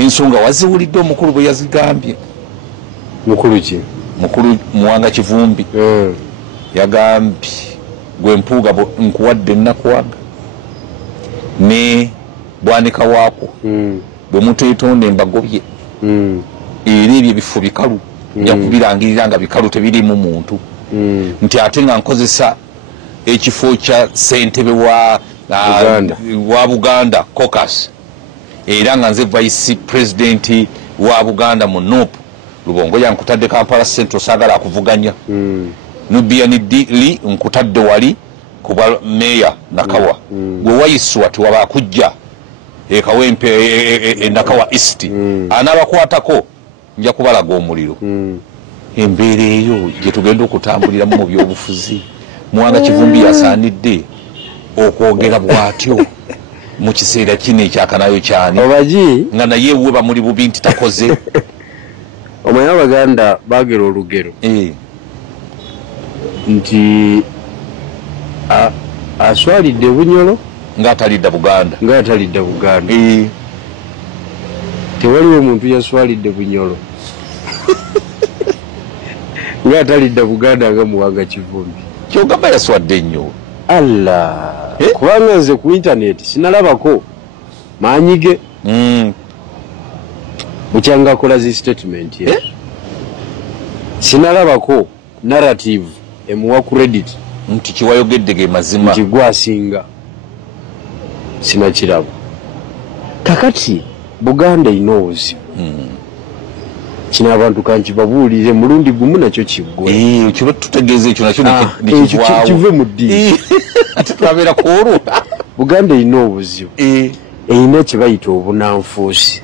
ensonga waziwulidde omukulu bwe yazigambye. Mukulu ki? Mukulu Muwanga Kivumbi yagambye gwe Mpuuga nkuwadde nakwaga ne Bwanika waako bwe muteetonde embagobye era ebyo ebifo bikalu nja kubirangirira nga bikalu tebirimu muntu nti ate nga nkozesa ekifo kya ssentebe wa Buganda caucus era nga nze vice president wa Buganda mu NUP Lubongo yankutadde Kampala Central sagala akuvuganya Nubian Dili nkutadde wali kuba meya Nakawa gwe wayiswa tiwaba kujja ekawempe Nakawa East anabakwatako nja kubalaga omuliro embeera eyo gye tugenda okutambulira mu byobufuzi. Muwanga Kivumbi yasaanidde okwogera bwatyo mu kiseera kino ekyakanayo kyani obaji nga naye we bamuli bubi nti takoze. Omanya Abaganda bagera olugero nti aswalidde Bunyolo ng'atalidda Buganda tewaliwo omuntu yaswalidde Bunyolo ng'atalidda Buganda nga Muwanga Kivumbi. Kyogamba yaswadde nnyo Allah kubanga nze ku internet sinalabako maanyige bukyanga akola zi statement sinalabako narrative emuwa credit nti kiwayogedde ge mazima nti gwasinga sinakiraba. Kakati Buganda ina obuzibu kino abantu kankibabuulire mulundi gumu nakyo kiggwe kiba tutegeeza ekyo nakyo kive mu ddiini ate twabeera ku olwo. Buganda ina obuzibu eyina kye bayita obunanfuusi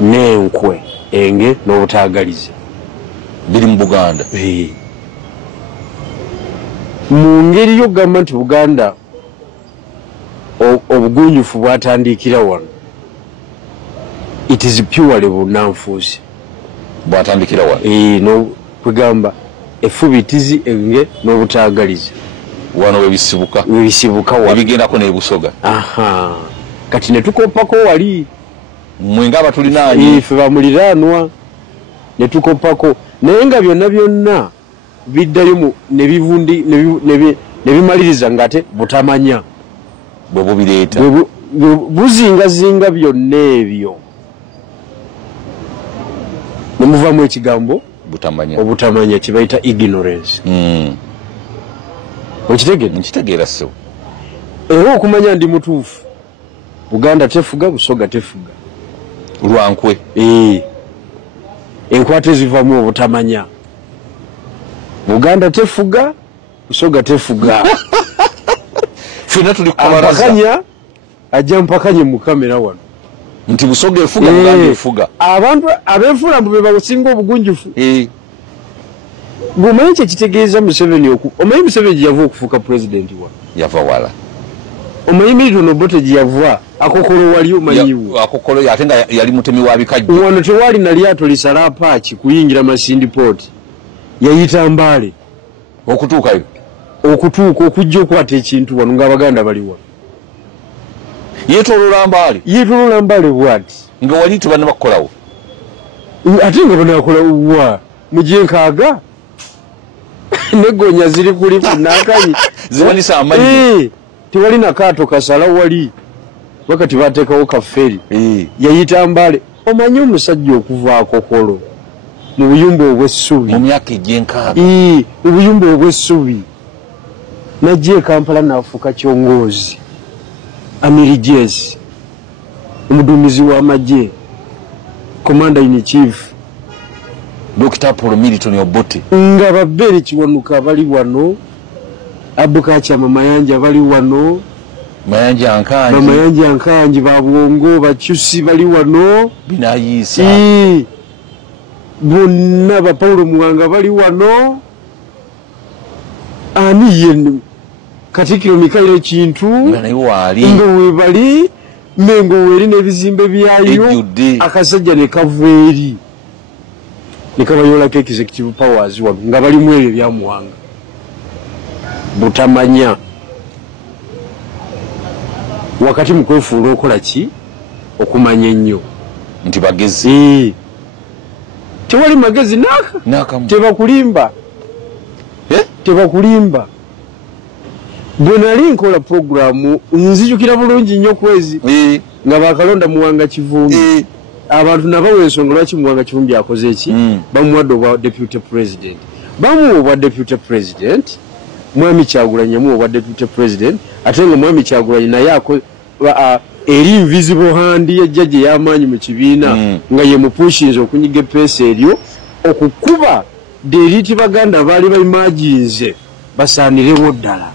n'enkwe enge n'obutaagaliza biri mu Buganda mu ngeri y'okugamba nti Buganda obugunjufu bwatandikira wano it is purely bunanfuusi bwatandikira wano no kugamba efubitizi enge n'obutaagaliza wano webisibuka wano ebigendako n'ebusoga. Kati ne tukoppako wali mwenga abatulinaanyi ife bamuliraanwa ne tukoppako naye nga byonna biddayo ne bivundi ne bimaliriza ngate butamanya bwe bubireeta buzingazinga byonna ebyo ne muvamu ekigambo obutamanya kibayita ignorance. Nkitegeera so era okumanya ndi mutuufu Buganda tefuga Busoga tefuga lwankwe enkwate zivamu obutamanya Buganda tefuga Busoga tefuga fena tuli kubaraza ampakanya ajja mpakanye mu kamera wano nti Busoga efuga Buganda efuga abantu ab'enfula mbu be basinga obugunjufu Gumanyi kye kitegeeza Museveni omanyi Museveni yava okufuuka president wa yava wala omanyi Milton Obote gye yava akokolo wali omanyiwo akokolo ate nga yali mutemi wa bikajjo wano tewali na lyato lisala paaki kuyingira Masindi Port yayita Mbale okutuukayo okujja okwata ekintu wano ng'Abaganda baliwa yeetolola Mbale bwati nga wali tebana bakukolawo ate nga banakola wa mugyenkaaga negonya ziri kuli kunakanyi ziwanisa amanyi tewali nakaato kasala wali wakati bateekawo kafferi yayita Mbale omanyi omusajja okuva akokolo mu buyumba obw'essubi mu myaka egy'enkaaga mu buyumba obw'essubi najja e Kampala n'afuuka kyongoozi Amirijes omuduumizi w'amagye commander in chief Dr. Paul Milton Obote nga Baberi Kiwanuka bali wano Abukacha Mayanja bali wano Mayanja Ankanji Babuongo Bakyusi bali wano Binayisa bonna ba Paulo Muwanga bali wano ani yenu Katikiro Mikaire Kintu ngo webali mengo weri n'ebizimbe byayo akasajja ne kaveri nikabayola ke executive powers wano nga bali mwere bya Muwanga butamanya wakati mukwefuula okola ki okumanya ennyo nti bagezi tewali magezi tebakulimba tebakulimba. Bwe nali nkola programu nzijukira bulungi nnyo kwezi nga bakalonda Muwanga Kivumbi abantu nabawe ensonga lwaki Muwanga Kivumbi akoze eki bamuwadde obwa deputy president bamuwa obwa deputy president Mwami Kyagulanyi yamuwa obwa deputy president ate nga Mwami Kyagulanyi naye eri invisible hand yajjaje y'amaanyi mu kibiina nga ye mupushinze okunyiga epeesa eryo okukuba deriti baganda baali baimagines basaanirewo ddala.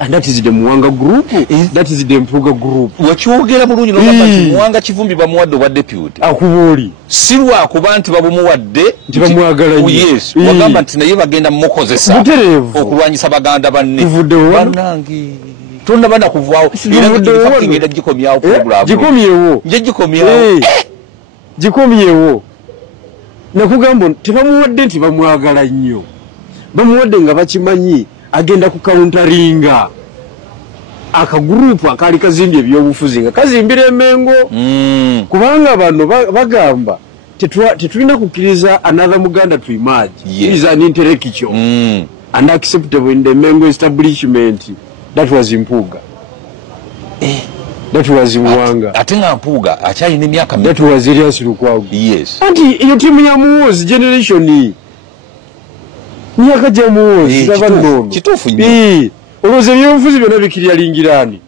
And that is the Muwanga group. That is the Mpuga group. Wakyogera bulungi n'ogamba nti Muwanga Kivumbi bamuwadde obwa deputy. Akubooli. Si lwakuba nti babumuwadde nti bamwagala nnyo. Yes. Wagamba nti naye bagenda mukozesa. Butereevu. Okulwanyisa baganda banne. Tuvuddewo. Bannange. Tonna bana kuvaawo. Era ngenda gikomyawo program. Gikomyewo. Nje gikomyawo. Gikomyewo. Nakugamba tebamuwadde nti bamwagala nnyo. Bamuwadde nga bakimanyi. Agenda ku counteringa akagurupu akali kazimbye ebyobufuzi nga kazimbira emengo kubanga bano bagamba tetulina kukkiriza another Muganda to emerge. It is an intellectual unacceptable in the Mengo establishment. That was Mpuga. That was Muwanga. Ate nga Mpuga akyalina emyaka mingi. That was Elias Lukwago. Yes. Anti iyo timu ya Muhoozi generation myaka gya Muhoozi tabannono kituufu nnyo olowooza ebyobufuzi byonna bikirya lingiraani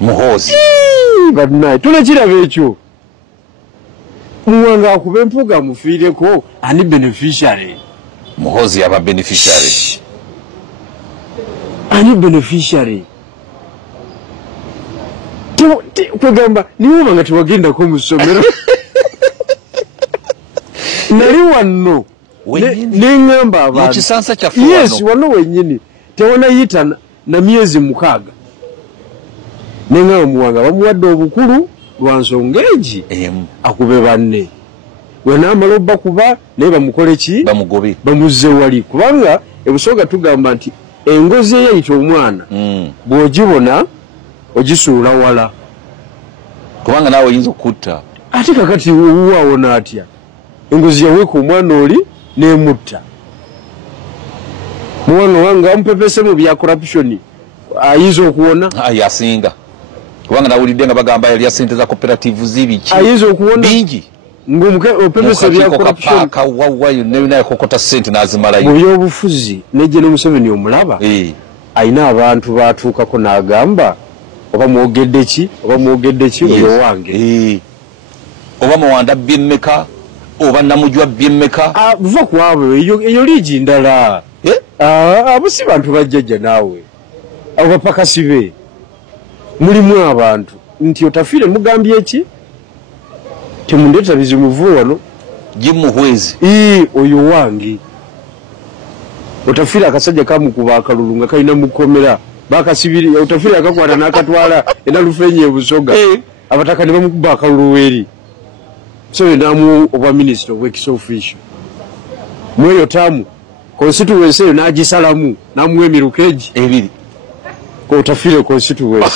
Muhoozi bannaye tunakiraba ekyo Muwanga akuba Mpuga amufiireko ani beneficiary Muhoozi yaba beneficiary ani beneficiary kwegamba niwe banga tewagendako mu ssomero nali wanno nengamba abantu kisansa kya yes wano wenyini tewanayita na myezi 6 nengamba Muwanga bamuwadde obukulu lwa nsonga egi akube banne wenamala bakuba naye bamukole ki bamugobe bamuzze wali kubanga ebusooga tugamba nti engozi eyayita omwana bw'ogibona ogisuula wala kubanga naawe oyinza okutta ate kakati wuwawona atya engozi yaweeka omwana oli nemutta Muwanga wange amupepese mu bya corruption ayinza okuwona yasinga kubanga nawulidde nga bagamba yali sente za cooperative zibiki ayinza okuwona bingi ng'omupepese bya corruption wawayo naye kokota sente nazimalayo mu byobufuzi nejje ne Museveni omulaba ayina abantu batuukako n'agamba oba mwogedde ki oyo wange oba muwanda byemmeka oba namujwa byemmeka buva ku abo eyo liigi ndala abo si bantu bajjajja naawe abo bapakasi be mulimu abantu nti otafiire mugambye eki temundeeta bizimuvu wano gimuhwezi oyo wange otafiire akasajja kamukuba akalulu nga kalina mukomera bakasibiri otafiire akakwata n'akatwala enalufenye ebusoga abataka ne bamukuba akalulu weeri so namu obwa minister of works official mweyo tamu constituency eyo n'agisalamu namuwa emiruka egi ebiri ko otafiire constituency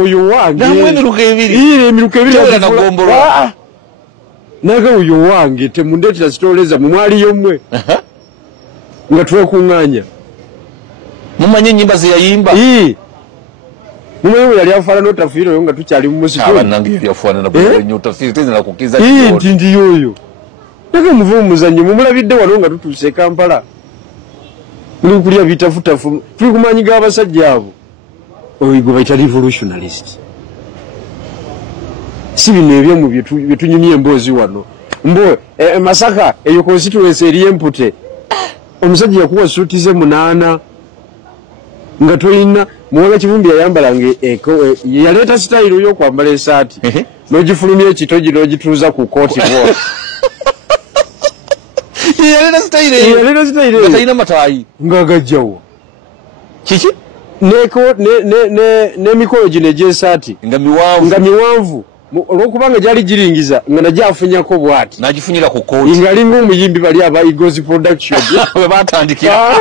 oyo wange emiruka ebiri naga oyo wange temundeetera sitoleza mumwaliyo mmwe nga twekuŋŋaanya mumanye ennyimba ze yayimba mumanyi yali afaanana otafiire oyo nga tukyali mu musitonti nti yoyo naga muva omuzannyo mumulabidde wano nga tutuuse Kampala muli kulya bitafutafu tuli kumanyi g'abasajja abo oyo gwe bayita revolutionalist si bino ebyomu byetunyumya emboozi wano mbo Masaka eyo constituency eri empute omusajja yakuwa suuti ze 8 nga toyina Muwanga Kivumbi yayambalanga yaleeta sitayiro y'okwambala esaati n'ogifulumya ekitogi n'ogituuza ku kooti yaleeta sitayiro nga talina mataayi ng'agajjawo kiki n'emikolo gino egy'esaati nga miwanvu olwokubanga gyali giringiza nga najja afunyako bw'ati n'agifunyira ku kooti ng'alinga omuyimbi bali aba Eagles production we batandikira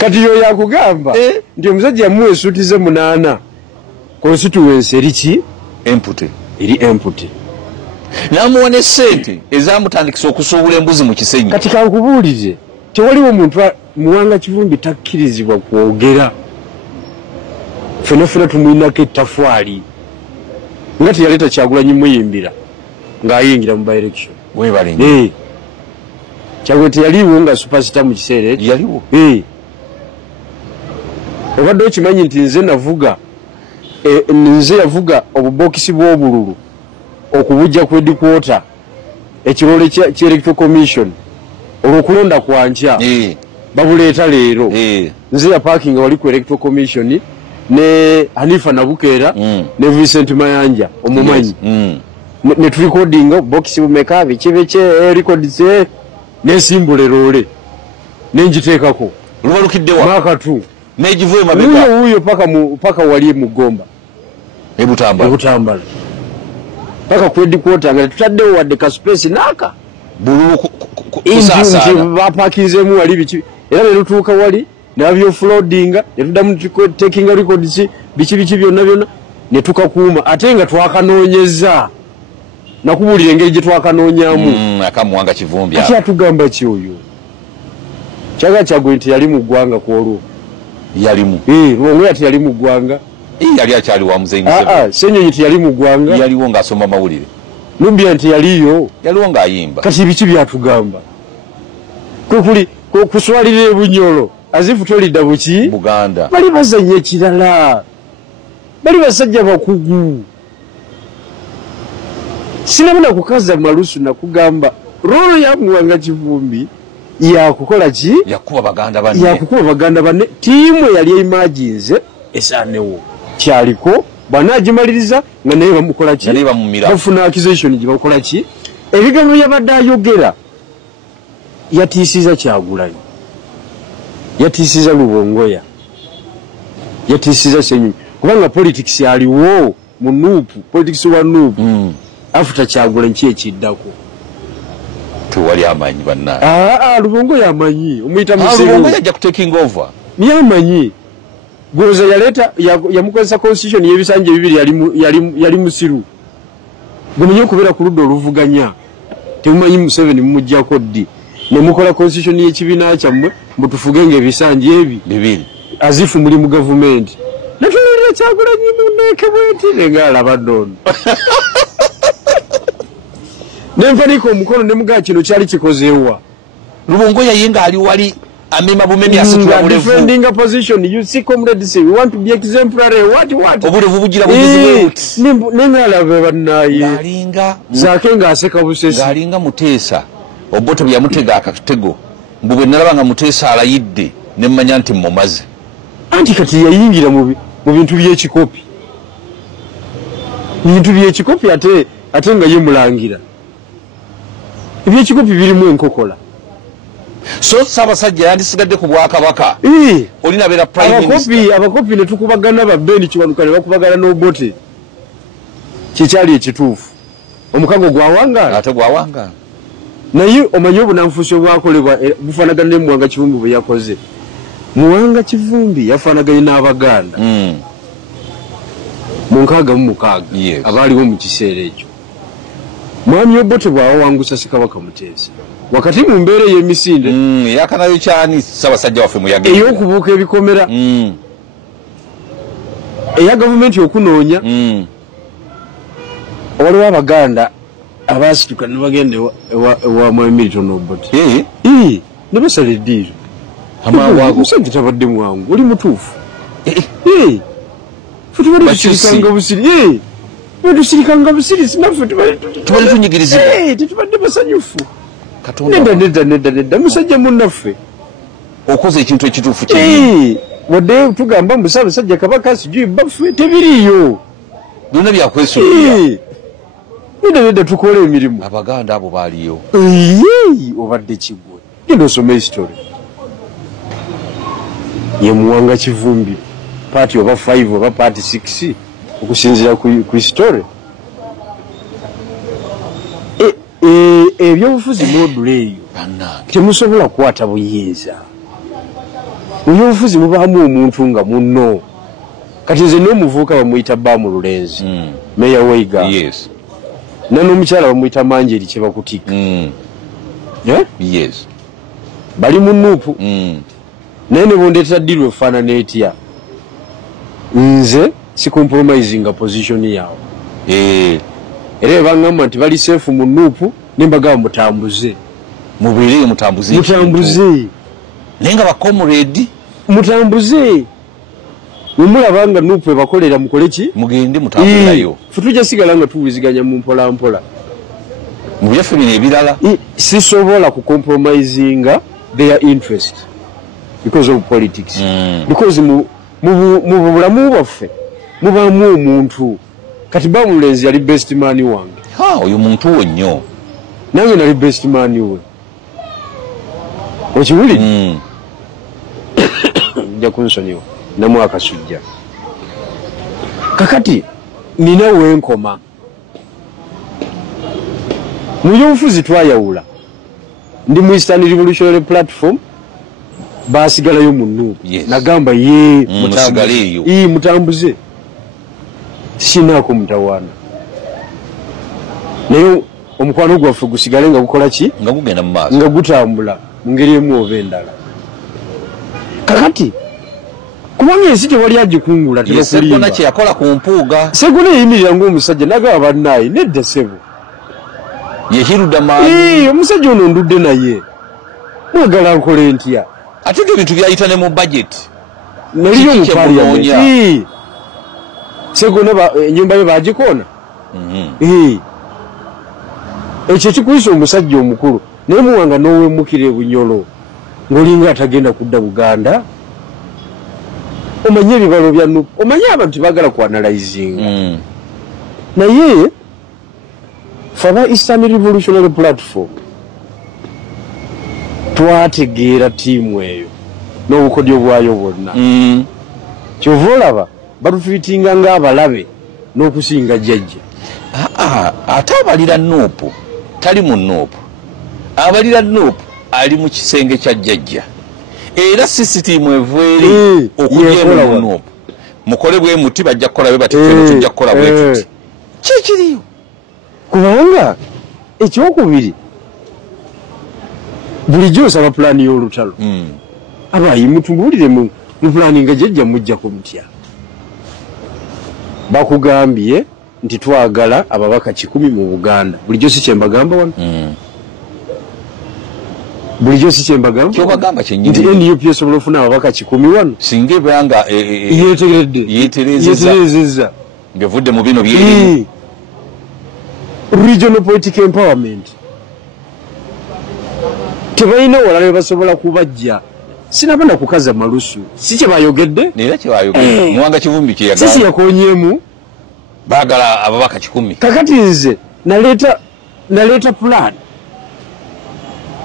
kati yo yakugamba nti omusajja yamuwa essuuti ze 8 constituency eriki eri empty namuwa ne ssente ezamutandikisa okusuubula embuzi mu Kisenyi. Kati kankubuulire tewaliwo omuntu Muwanga Kivumbi takkirizibwa kwogera fenafena tumuyinako ettafwali nga teyaleeta Kyagulanyi muyimbira ng'ayingira mu by-election. Weebalinga. Kyagulanyi teyaliwo nga superstar mu kiseera ekyo. Yaliwo. Obadde okimanyi nti nze navuga nze yavuga obubokisi bw'obululu okubujja ku headquarter ekirole ky'electoral commission olw'okulonda kwankya babuleeta leero nze ya parking wali ku electoral commission ne Hanifa Nabukeera ne Vincent Mayanja omumanyi ne tulikodinga bokisi bumeka bikibe kye records n'esimbule loole n'engiteekako lubalukiddewa makatu n'egivuye mabega uyo paka wali mu Gomba ebutambala paka ku headquarter nga tutaddewo wadde ka space naka bululu kusaasana bapakinzemu wali biki era ne lutuuka wali nabyo floodinga ne tuddamu taking records biki byonna ne tukakuuma ate nga twakanoonyeza nakubulira engeri gye twakanoonyamu akamuwanga Kivumbi ati atugamba ki oyo Kyagulanyi nti yali mu ggwanga ku olwo yalimu Luwongoya ati yali mu ggwanga yali akyali wa muzenyi Ssenyonyi ti yali mu ggwanga yaliwo ng'asoma mawulire Lumbya nti yaliyo yaliwo ng'ayimba kati biki byatugamba kuli kuswalira ebunyolo azifu tolidda buki Buganda bali bazanya ekirala bali basajja bakugu sinabona kukaza malusu nakugamba rolo ya Muwanga Kivumbi yakukola ki yakuba Baganda banne tiimu yali imagines esanewo kyaliko banagimaliriza nga naye bamukola ki bafuna accusation gye bakola ki ebigambo yabadde ayogera yatiisiza Kyagulanyi yatiisiza Luwongoya yatiisiza Ssenyonyi kubanga politics aliwo mu nuupu politics wa nuupu after Kyagulanyi kyekiddako tewali amanyi banna Luwongoya amanyi omuyita musero Luwongoya ajja ku taking over niamanyi Goza yaleta yamukozesa constitution y'ebisanje bibiri yali musiru gumenye kubera ku luddo oluvuganya temumanyi Museveni mumujjako ddi ne mukola constitution y'ekibina kyammwe mutufuge ng'ebisanje ebi bibiri azifu muli mu government natulira Kyagulanyi muneke bwentire ng'alaba ddono nempaniko omukono ne mugaa kino kyali kikozeewa Luwongoya yenga ali wali amema bumemi asitula bulevu defending a position you see comrade say we want to be exemplary what obulevu bugira bugiziwe nengala banaye galinga zakenga aseka busesi galinga Muteesa oboto byamutega akatego mbubwe nalabanga Muteesa alayidde nemmanya nti mumaze anti kati yayingira mu bintu by'ekikopi ate nga yemulangira ebyekikopi birimu enkokola so Ssaabasajja yandisigadde ku Bwakabaka olina beera prime minister abakopi ne tukubagana babbeni Kiwanuka ne bakubagana n'Obote kikyali ekituufu omukago gwawangala ate gwawangala naye omanyi obunanfuusi bwakolebwa bufaanagana ne Muwanga Kivumbi bwe yakoze Muwanga Kivumbi yafaanaganye n'Abaganda mu 66 abaaliwo mu kiseera ekyo mwami Obote bwawawangusa Ssekabaka Muteesa wakati mu mbeera y'emisinde yakanayo kyani Ssaabasajja waffe muyage ey'okubuuka ebikomera eya gavumenti okunoonya waliwo Abaganda abaasituka ne bagenda ewa mwami Milton Obote ne basala eddiiro omusajja tabadde mwangu oli mutuufu tusirikanga busiri sinaffe tubali tunyigirizibwa tetubadde basanyufu nedda musajja munnaffe okoze ekintu ekituufu wadde tugamba Ssaabasajja Kabaka sijui baffe tebiriiyo byonna byakwesuulira nedda tukola emirimu Abaganda abo baaliyo obadde kigwe genda osoma history ye Muwanga Kivumbi party oba 5 oba party 6 okusinziira ku history ebyobufuzi module eyo temusobola kukwata buyinza Muyofuzi mubamu omuntu nga munno. Kati nze n'omuvubuka bamuyita Baamu Lulenzi. Meya Weiga. Yes. N'omukyala bamuyita Manjeri Kyebakutika. Yes. Bali mu Nuupu. Naye ne bondeetera ddiru efaanana etya. Nze si compromising position yaabwe. Era bangamba nti bali safe mu Nuupu ne mbagamba mutambuze. Mubiri mutambuze. Mutambuze. Nenga ba comrade mutambuze. Mumulaba nga Nuupu ebakolera mukole ki? Mugende mutambulayo. Futujja sigala nga tuwuliziganya mu mpola mpola. Mu byafe bino ebirala sisobola ku compromisinga their interest because of politics. Because mu bulamu bwaffe mubamu omuntu. Kati Baamu Lulenzi yali best man wange. Oyo muntu wo nnyo. Nange nali best man we. Okiwulira? Nja kunsonyiwa. Namu akasujja. Kakati nina wenkoma. Muyofuzi twayawula. Ndi mu Eastern Revolutionary Platform basigalayo mu Nuupu. Nagamba ye mutambuze. Mutambuze. Sinaako mutawaana. Naye omukwano gwaffe gusigale nga gukola ki? Nga gugenda mu maaso. Nga gutambula mu ngeri emu oba endala. Kakati kubanga ensi tewali agikungula tebakulimba. Segona kye yakola ku mpuuga. Segona yeyimirira ng'omusajja nagaba bannaye nedda ssebo. Ye Hilda Maani. Omusajja ono ndudde naye. Mwagala nkole ntya? Ate ebintu byayita ne mu budget. Naliyo mu parliament. Segona ennyumba ye bagikoona. Ekyo kikuyisa omusajja omukulu. Naye muwanga n'owemmukira ebunyolo. Ng'olinga atagenda kudda Buganda. Omanye ebibalo bya Nuupu. Omanye abantu bagala ku analyzing. Naye faba Eastern Revolutionary Platform twategeera tiimu eyo n'obukodyo bwayo bwonna. Kyova olaba batufiitinga ng'abalabe n'okusinga jjajja. Ate abalira Nuupu tali mu Nuupu. Abalira Nuupu ali mu kisenge kya jjajja. Era sisitiimu evweri okugenda mu Nuupu. Mukole bwe muti bajja kukola be batekeno tujja kukola bwe tuti. Kikiriyo. Kubanga ekyokubiri bulijjo osaba pulaani y'olutalo. Abayi mutumbulire mu pulaani nga jjajja mujja ku mutya. Bakugambye nti twagala ababaka 10 mu Buganda. Bulijjo si kyembagamba wano. Bulijjo si kyembagamba. Kyobagamba kyennyini. Nti NUP esobola ofuna ababaka 10 wano. Singa ebanga yeeterezeza. Ngevudde mu bino byerimu. Regional political empowerment. Tebalina walala basobola kubajja. Sinabana kukaza malusu. Si kye bayogedde? Nera kye bayogedde. Muwanga Kivumbi kye yagamba. Sisi yakonyemu. Bagala ababaka 10. Kakati nze naleta plan.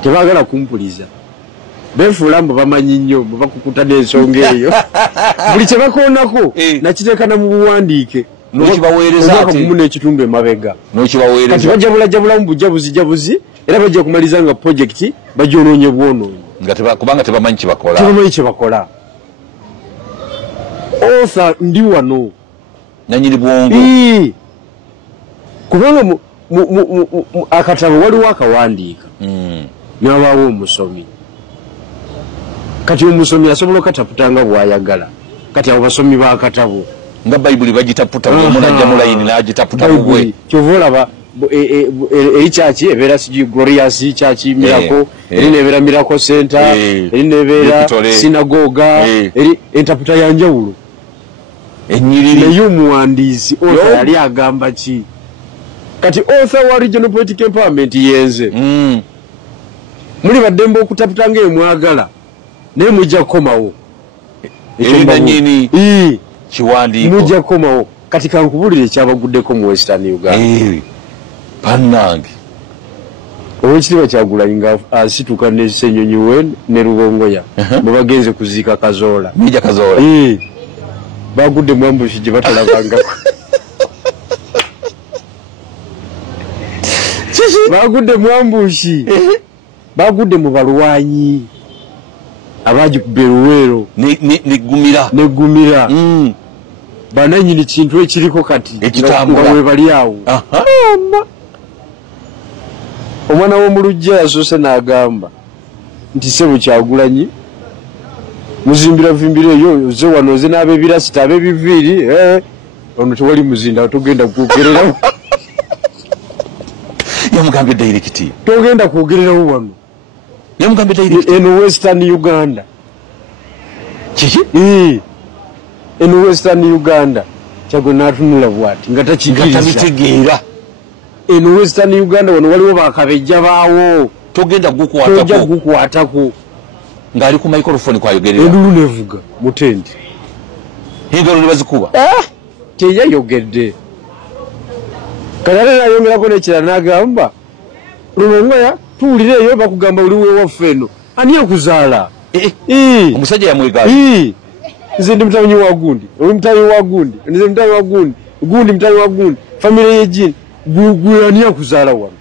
Tebagala kumpuliza. Befuula mbu bamanyi nnyo bwe bakukuta n'ensonga eyo. Buli kye bakoonako nakiteekana mu buwandiike. N'okibaweereza ate. Omwaka n'ekitundu emabega. N'okibaweereza. Kati bajabulamu bujabuzi era bajja kumaliza nga project bajoonoonye bwonoonye. Kubanga tebamanyi kye bakola. Tebamanyi kye bakola. Author ndi wano. Nanyini bwongo. Kubanga akatabo waliwo akawandiika. N'abaawo omusomi. Kati omusomi asobola okataputanga bw'ayagala. Kati abo basomi b'akatabo. Nga Bayibuli bagitaputa munajja mu layini n'agitaputa bugwe. Kyova olaba eri kyaki ebeera Glorious Church Miracle, eri nebeera Miracle Center, eri nebeera sinagoga, eri entaputa ya njawulo. Ennyiriri. Naye omuwandiisi author yali agamba ki? Kati author wa Regional Political Empowerment yenze. Muli baddembe okutaputa ng'emwagala naye mujja kukomawo. Eri nannyini kiwandiiko. Mujja kukomawo. Kati kankubulire ekyabaguddeko mu Western Uganda. Pannange. Owekitiibwa Kyagulanyi nga asituka ne Ssenyonyi we ne Rubongoya bwe bagenze kuziika Kazoola. Mija Kazoola. Bagudde mu ambushi gye batalabangako. Bagudde mu ambushi. Bagudde mu balwanyi. abaji kuberuwero negumira bananyini kintu ekiriko kati ekitambula we bali awo omwana w'omulujja yasoose n'agamba nti sebo Kyagulanyi muzimbira eyo oze wano oze n'ab'ebirasita ab'ebiviiri ono tewali muzinda togenda kwogererawo yamugambye direct togenda kwogererawo wano yamugambye direct eno Western Uganda kiki eno Western Uganda Kyagulanyi n'atunula bw'ati nga takitegeera eno Western Uganda wano waliwo bakabejja baawo togenda gukwatako ng'ali ku microphone kwayogerera endulu nevuga mutende engalo ne bazikuba teyayogedde kale nayongerako n'ekira n'agamba Lumongoya tuwulireyo bakugamba oliwo waffe eno ani akuzaala omusajja yamwegaza nze ndi mutabani wa gundi oli mutabani wa gundi nze mutabani wa gundi mutabani wa gundi famire y'ejini gwe ani akuzaala wano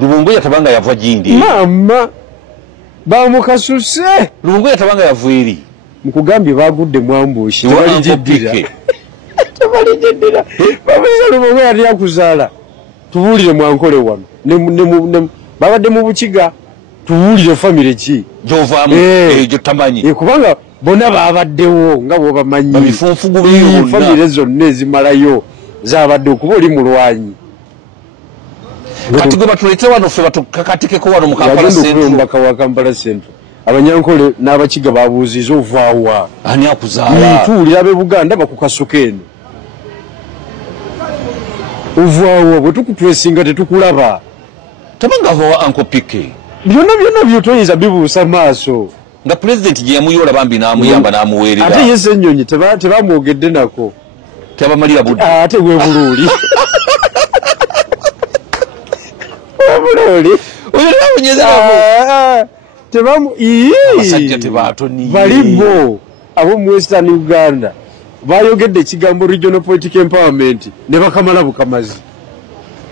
Lumongoya tabanga yava jindi mama bamukasuse Lumongoya tabanga yava eri mukugambye bagudde mwambushi tebalijiddira bamuza Lumongoya ani akuzaala tubuulire mwankole wano babadde mu Bukiga tubuulire famire ki gyovaamu egyo tamanyi kubanga bonna babaddewo nga bwobamanyi bifunfugu famire zonna ezimalayo zabadde okuba oli mulwanyi kati gwe batuleete wano ffe batukakatikeko wano mu Kampala Central Abanyankole n'Abakiga babuuziza ovaawa ani akuzaala tuwulira ab'e Buganda bakukasuka eno ovaawa bwe tukutwesinga tetukulaba tabanga avawa Uncle Pike byonna byotoyinza bibuusa maaso nga pulezidenti gye yamuyoola bambi n'amuyamba n'amuweerera ate ye Ssennyonyi tebamwogedde nako tebamalira budde ate gwe Buluuli Buluuli oyo nabonyezerako abasajja tebatoni balibo ab'omu Western Uganda bayogedde ekigambo regional political empowerment ne bakamala bukamazi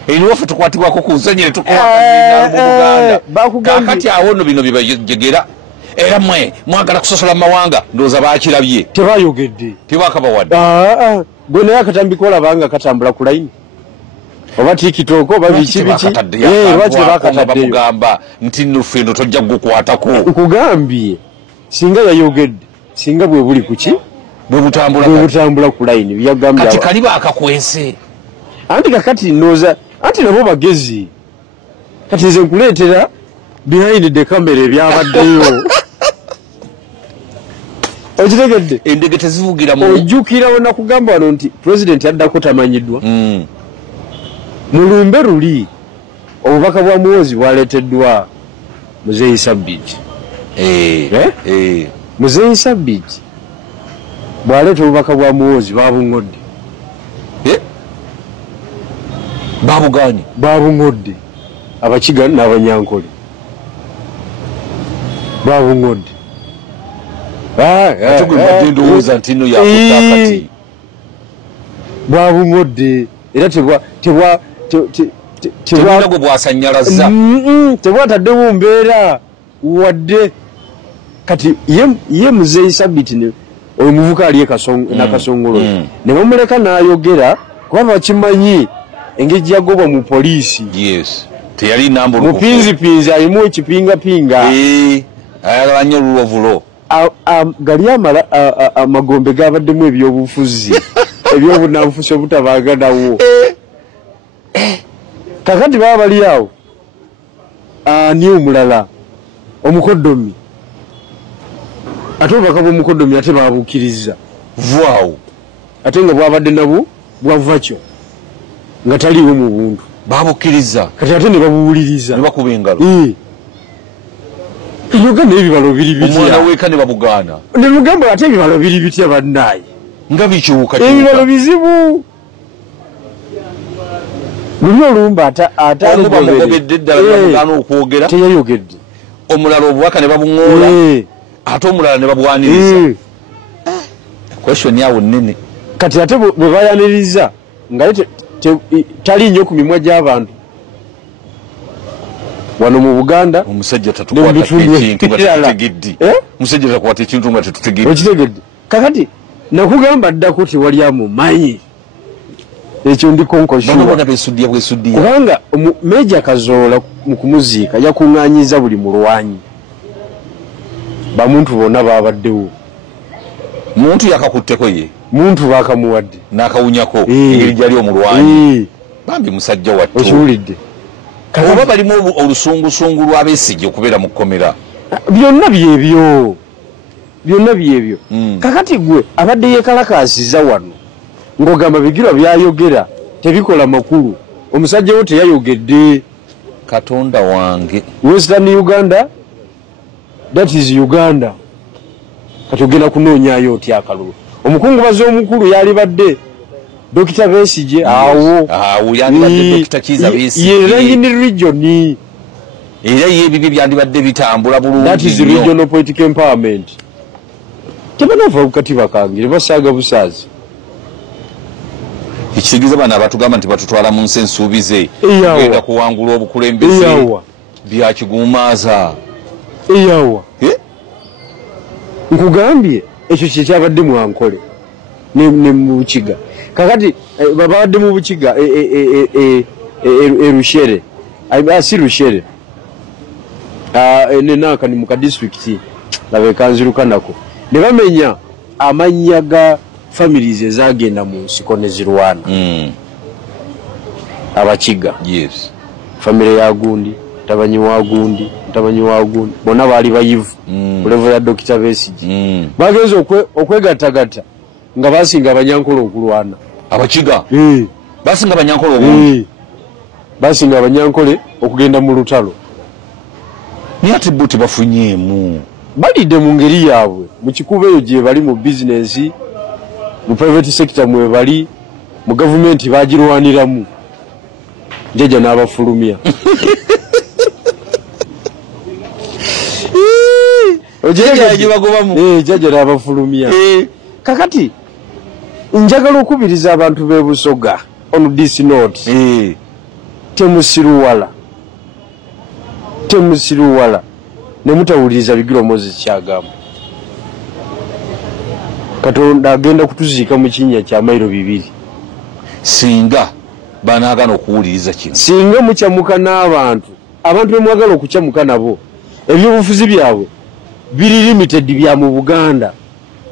eno waffe tukwatibwako ku nsonyi ne tukwakazina mu Buganda kakati awo nno bino bibajegera era mwagala kusosola mu mawanga ndowooza baakirabye tebayogedde tebakabawadde gwe naye akatambi kolabanga katambula ku layini oba TikTok oba biki lwaki bakataddeyo nti nuffe eno tojja kugukwatako nkugambye singa yayogedde singa bwe buli kuki bwe butambula ku layini byagambye kati kali bakakwese anti kakati nooza anti nabo bagezi kati nze nkuleetera behind the camera ebyabaddeyo okitegedde endege tezivugira mu ojjukirawo nakugamba wano nti president yaddako tamanyiddwa mu lumbe luli obubaka bwa muwozi bwaleeteddwa Muzeeyi Sabbiti Muzeeyi Sabbiti bwaleeta obubaka bwa muwozi babuŋŋodde babuŋŋodde Abakiga n'Abanyankole babuŋŋodde ndowooza nti no yakutakati bwabuŋŋodde era tebulagwe bwasanyalaza tebwataddewo mbeera wadde kati ye Muzeeyi Sabbiti oyo muvuka ali nakasongolo ne bamuleka n'ayogera kuba bakimanyi engeri gyagobwa mu poliisi teyali mupinzipinzi alimu ekipingapinga ayagala nnyo olulovulo gali amagombe gabaddemu ebyobufuzi ebyobunafusi obutabaganawo kakati baba bali awo ani omulala omukoddomi ate obubaka bw'omukoddomi ate babukkiriza vaawo ate nga bwabadde nabwo bwava kyo nga taliiwo mu buntu babukkiriza kati ate ne babuwuliriza ne bakuba engalo Uganda ebibalo biri bitya omwana weka ne babugaana ne mugamba ate ebibalo biri bitya bannaye nga bikyuka ebibalo bizibu luli olumba bamugobedde ddala bamugaana okwogera teyayogedde omulala obubaka ne babuŋoola ate omulala ne babwaniriza question yawo nnene kati ate bwe bayaniriza nga tali nnyo ku mimwa gy'abantu wano mu Buganda omusajja tatukwata ekintu nga tetutegedde omusajja takwata ekintu nga tetutegedde okitegedde kakati nakugamba ddako tewali amumanyi ekyo ndi konkoshubona besudya bwesudya kubanga Meja Kazoola mu kumuziika yakuŋŋaanyiza buli mulwanyi bamuntu bonna babaddewo muntu yakakutteko ye muntu bakamuwadde n'akawunyako engeri gyali omulwanyi bambi musajja wattu okiwulidde oba balimu olusungusungu lw'abeesigye okubeera mu kkomera byonna byebyo kakati gwe abadde yeekalakaasiza wano ng'ogamba bigirwa byayogera tebikola makulu omusajja wo teyayogedde katonda wange Western Uganda that is Uganda kati ogenda kunoonyayo otya akalulu omukungubazi omukulu yali badde Dr. Besigye awo yali badde Dr. Kiza Besigye ye region era yebibi byandibadde bitambula bulungi that is regional political empowerment tebanava kukatiba kange basaaga busaazi ekitegeeza bano abatugamba nti batutwala mu nsi ensuubize genda kuwangula obukulembeze byakiguumaaza eyawa nkugambye ekyo kyekyabadde mu Ankole ne mu Bukiga kakati babadde mu Bukiga Rushere si Rushere nenaka ni muka district labe kanzirukanako ne bamenya amannya ga families ezagenda mu nsiko ne zirwana Abakiga family ya Gundi tabanyi wa Gundi bona bali bayivu kulevo ya Dr. Besigye bagenze okwegatagata nga basinga abanyankolo okulwana Abakiga basinga abanyankole okugenda mu lutalo ni attribute bafunyeemu balidde mu ngeri yaabwe mu kikuba eyo gye bali mu business mu private sector mwe bali mu government bagirwaniramu Jaja n'abafulumya Jaja n'abafulumya kakati njagala okubiriza abantu b'e Busoga on this note temusiruwala ne mutawuliriza bigiro Moses kyagamba Katonda agenda kutuziika mu kinnya kya mailo 2 singa banaagana okuwuliriza kino singa mukyamuka n'abantu bemwagala okukyamuka nabo ebyobufuzi byabwe biri limited bya mu Buganda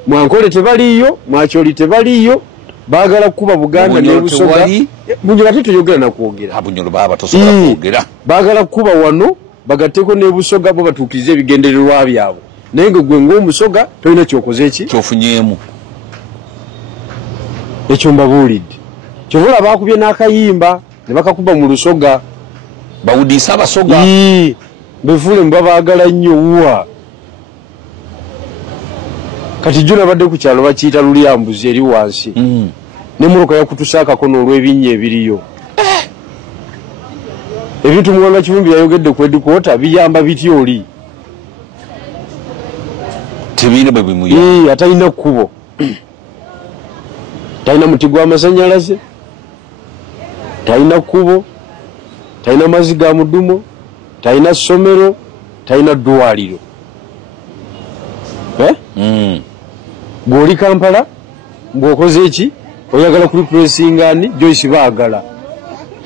Mwankole tebaliyo Mwakyoli tebaliyo baagala kuba Buganda ne Busoga Bunyoro tetoyogera na kwogera Bunyoro baba tosobola kwogera baagala kuba wano bagateko ne Busoga bo batuukirize ebigendererwa byabwe naye gwe ng'omusoga tolina kyokoze eki kyofunyeemu ekyo mbabuulidde kyovula baakubye n'akayimba ne bakakuba mu Lusoga bawudiisa Abasoga befuule mbabaagala nnyo wa kati jjo nabadde ku kyalo bakiyita Lulyambuzi eri wansi ne Muloka yakutusa akakono olw'ebinnya ebiriyo ebintu Muwanga Kivumbi yayogedde ku Headquarter biyamba bityo oli tebine bwe bimuya atalina kkubo talina muti gw'amasannyalaze talina kkubo talina mazzi ga mudumo talina ssomero talina ddwaliro bw'oli Kampala bw'okoze eki oyagala kuli presingani Joyce baagala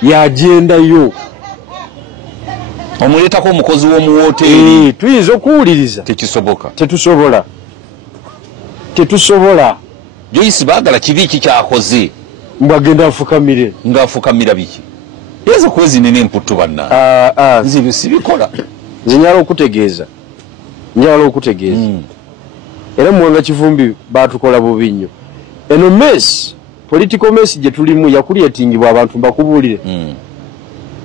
yagendayo omuleetako omukozi w'omuwoteeri tuyinza okuwuliriza tetusobola Joyce baagala kibi ki kyakoze mbagenda afukamire ng'afukamira biki yeza kwezine n'emputtu banna nzibe sibikola njagala okutegeeza era Muwanga Kivumbi batukola bubi nnyo eno mess political mess gye tulimu yakulyetingibwa abantu mbakubuulire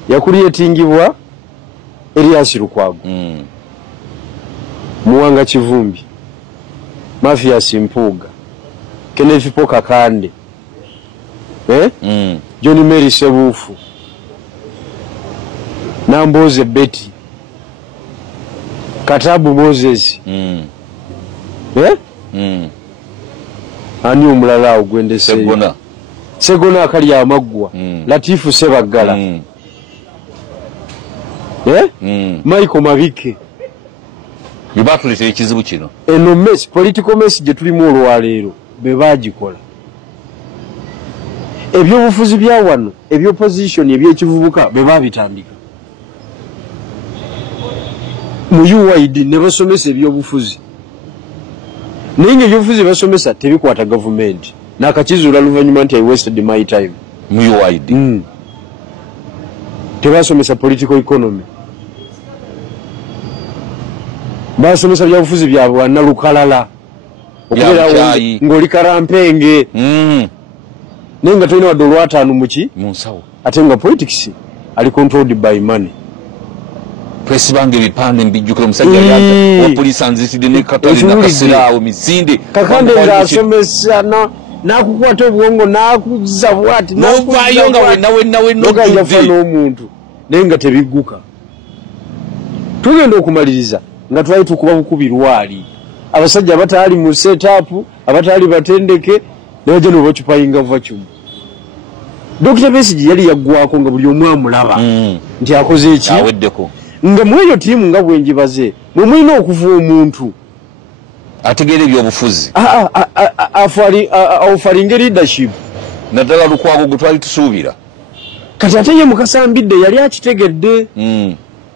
yakulyetingibwa Elias Lukwago Muwanga Kivumbi Mathias Mpuuga Kenneth Poka Kande John Mary Sebuufu Namboze Betty Katabu Moses ani omulala ogwendese Segona akali amaggwa Latifu Sebagala Michael Mabike bibatulete ekizibu kino eno political message tulimu olwaleero bebagikola ebyobufuzi bya wano ebyopposition ebyekivubuka bebabitandika mu UID ne basomesa ebyobufuzi naye ebyobufuzi basomesa tebikwata government n'akakizuula luvannyuma nti I wasted my time mu UID tebasomesa political economy basomesa byabufuzi byabwe wanalukalala okubeera ng'oli karampenge naye nga tolina wadde olwataano muki munsawo ate nga politics ali controlled by money twesibanga ebipande mbijjukira omusajja wa poliisi anzitidde ne katale nakasiraawo misinde kakande ng'asomesa n'akukwata obwongo n'akuzza bwati novaayo nga wennawennaojjudde n'omuntu naye nga tebigguka tugenda okumaliriza nga twali tukuba bukubi lwali abasajja abataali mu setup abataali batendeke nebajja nebakipayinga vacuum Dr. Besigye yali yaggwako nga buli omu amulaba nti akoze eki aweddeko nga mweyo tiimu nga bwenjibaze mwe mulina okuva omuntu ategeera ebyobufuzi awufalinga leadership naddala lukwago gwe twali tusuubira kati ate ye Mukasambidde yali akitegedde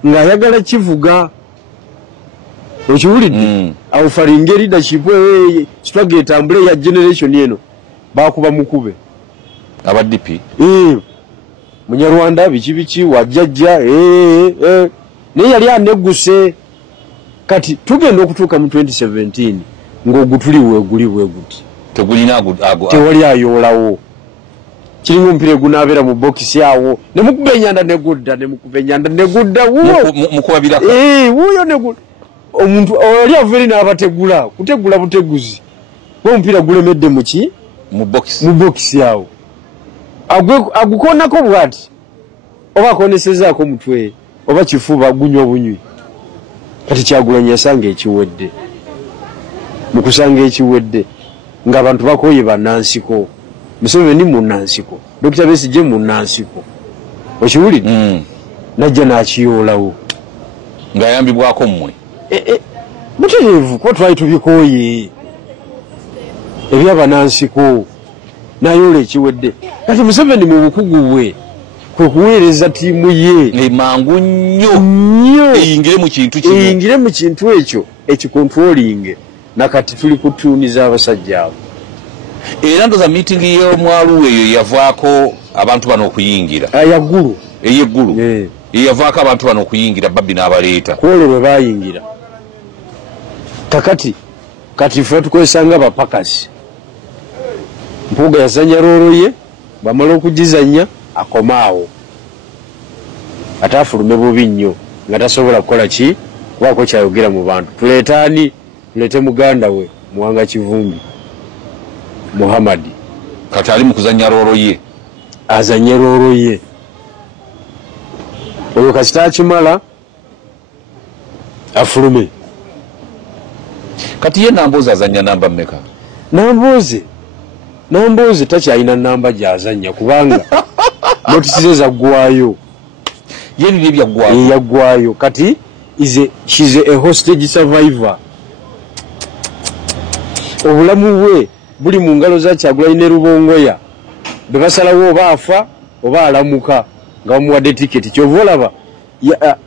ng'ayagala kivuga okiwulidde awufalinga leadership struggle etambule ya generation eno bakuba mukube abadipi Munyarwanda biki wajjajja naye yali anegguse kati tugenda okutuuka mu 2017 ng'ogutuli weeguli bweguti tewali ayoolawo kirimu omupiira egunaabeera mu bokisi awo ne mukuba enyanda negudda wuuyo negudda omuntu yali aveeri n'abategula kutegula buteguzi omupiira gulemedde muki mu bokisi awo agukoonako bwati oba akonesezaako mutwe oba kifuba gunywa bunywi kati Kyagulanyi yasanga ekiwedde mu kusanga ekiwedde ng'abantu bakooye bannansiko Museveni munnansiko Dr. Besigye munnansiko okiwulidde najja n'akiyoolawo ng'ayambibwako mmwe mutereevu kuba twali tubikooye ebyabanansiko n'ayoola ekiwedde kati Museveni mu bukugu bwe kwe kuweereza ttiimu ye mangu nnyo eyingire mu kintu ekyo ekikontrolinge nakati tuli ku tuuni z'abasajja abo era ndoza miitingi y'omwalu eyo yavaako abantu bano okuyingira yaggulu eyeggulu yavaako abantu bano okuyingira babbi n'abaleeta kwolwo bwe baayingira kati ffe tukozesanga bapakasi Mpuuga yazanya roolo ye bamala okugizanya akomaawo ate afulume bubi nnyo nga tasobola kukola ki kubaako kyayogera mu bantu tuleetaani tulete muganda we Muwanga Kivumbi Muhammadi kati ali mu kuzanya roolo ye azanye roolo ye oyo kasita akimala afulume kati ye Nambooze azanya namba mmeka Nambooze takyalina namba gyazanya kubanga notisize zaggwayo ye bibye byaggwayo yaggwayo kati she's a hostage survivor obulamu bwe buli mu ngalo za Kyagulanyi ne Rubongoya bebasalawo oba afa oba alamuka nga bamuwadde tiketi kyova olaba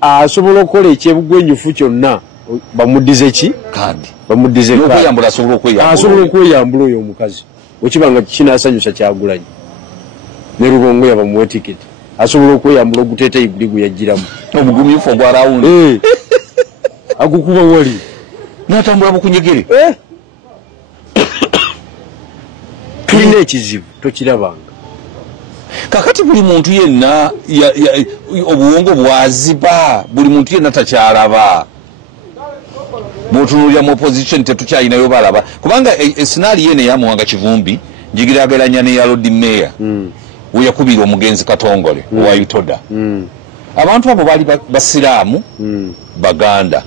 asobola okukola ekyebugwenyufu kyonna bamuddize ki kandi bamuddize asobola okweyambula oyo omukazi okibanga kinaasanyusa Kyagulanyi ne Rubongoya bamuwe tiketi asobola okweyambula oguteeteyi guli gwe yagiramu omugumyufu ogwarawundi agukuba wali n'atambula bukunyegere tulina ekizibu tokirabanga kakati buli muntu yenna obuwongo bwaziba buli muntu yenna takyalaba bw'otunuulira mu opposition tetukyalinayo balaba kubanga esinaali yene ya Muwanga Kivumbi njigirageranya ne ya Lord Mayor we yakubira omugenzi Katongole owa Utoda abantu abo baali basiraamu baganda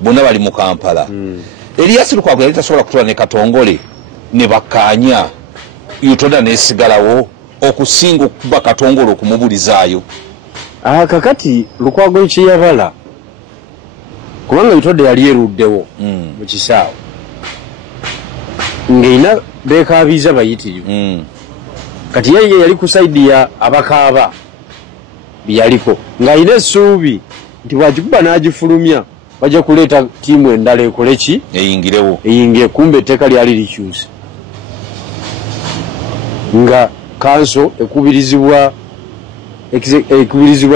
bonna bali mu Kampala Erias Lukwago yali tasobola kutwala ne Katongole ne bakkaanya Utoda nesigalawo okusinga okuba Katongole okumubulizaayo kakati Lukwago Kyeyabala kubanga Itode yali eruddewo mu kisaawe ng'ina beekaabiza bayitirivu kati ye yali ku saidi ya abakaaba byaliko ng'alina essuubi nti bw'agikuba n'agifulumya bajja kuleeta ttiimu endala ekole ki eyingire kumbe etteeka lyali likyuse nga kanso ekubirizibwa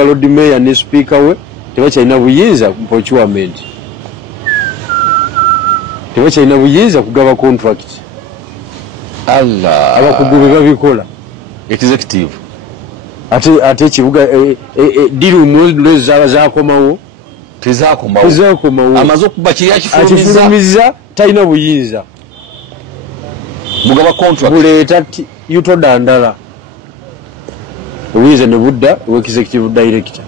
Lord Mayor ne speaker we tebakyalina buyinza mu procurement tebakyalina buyinza kugaba contract Allah abakugu be babikola executive ate ekibuga dirumu zakomawo tezakomawo amaze okuba kiri akifulumiza talina buyinza mugaba contract buleeta yutoda ndala obuyinza ne budda executive director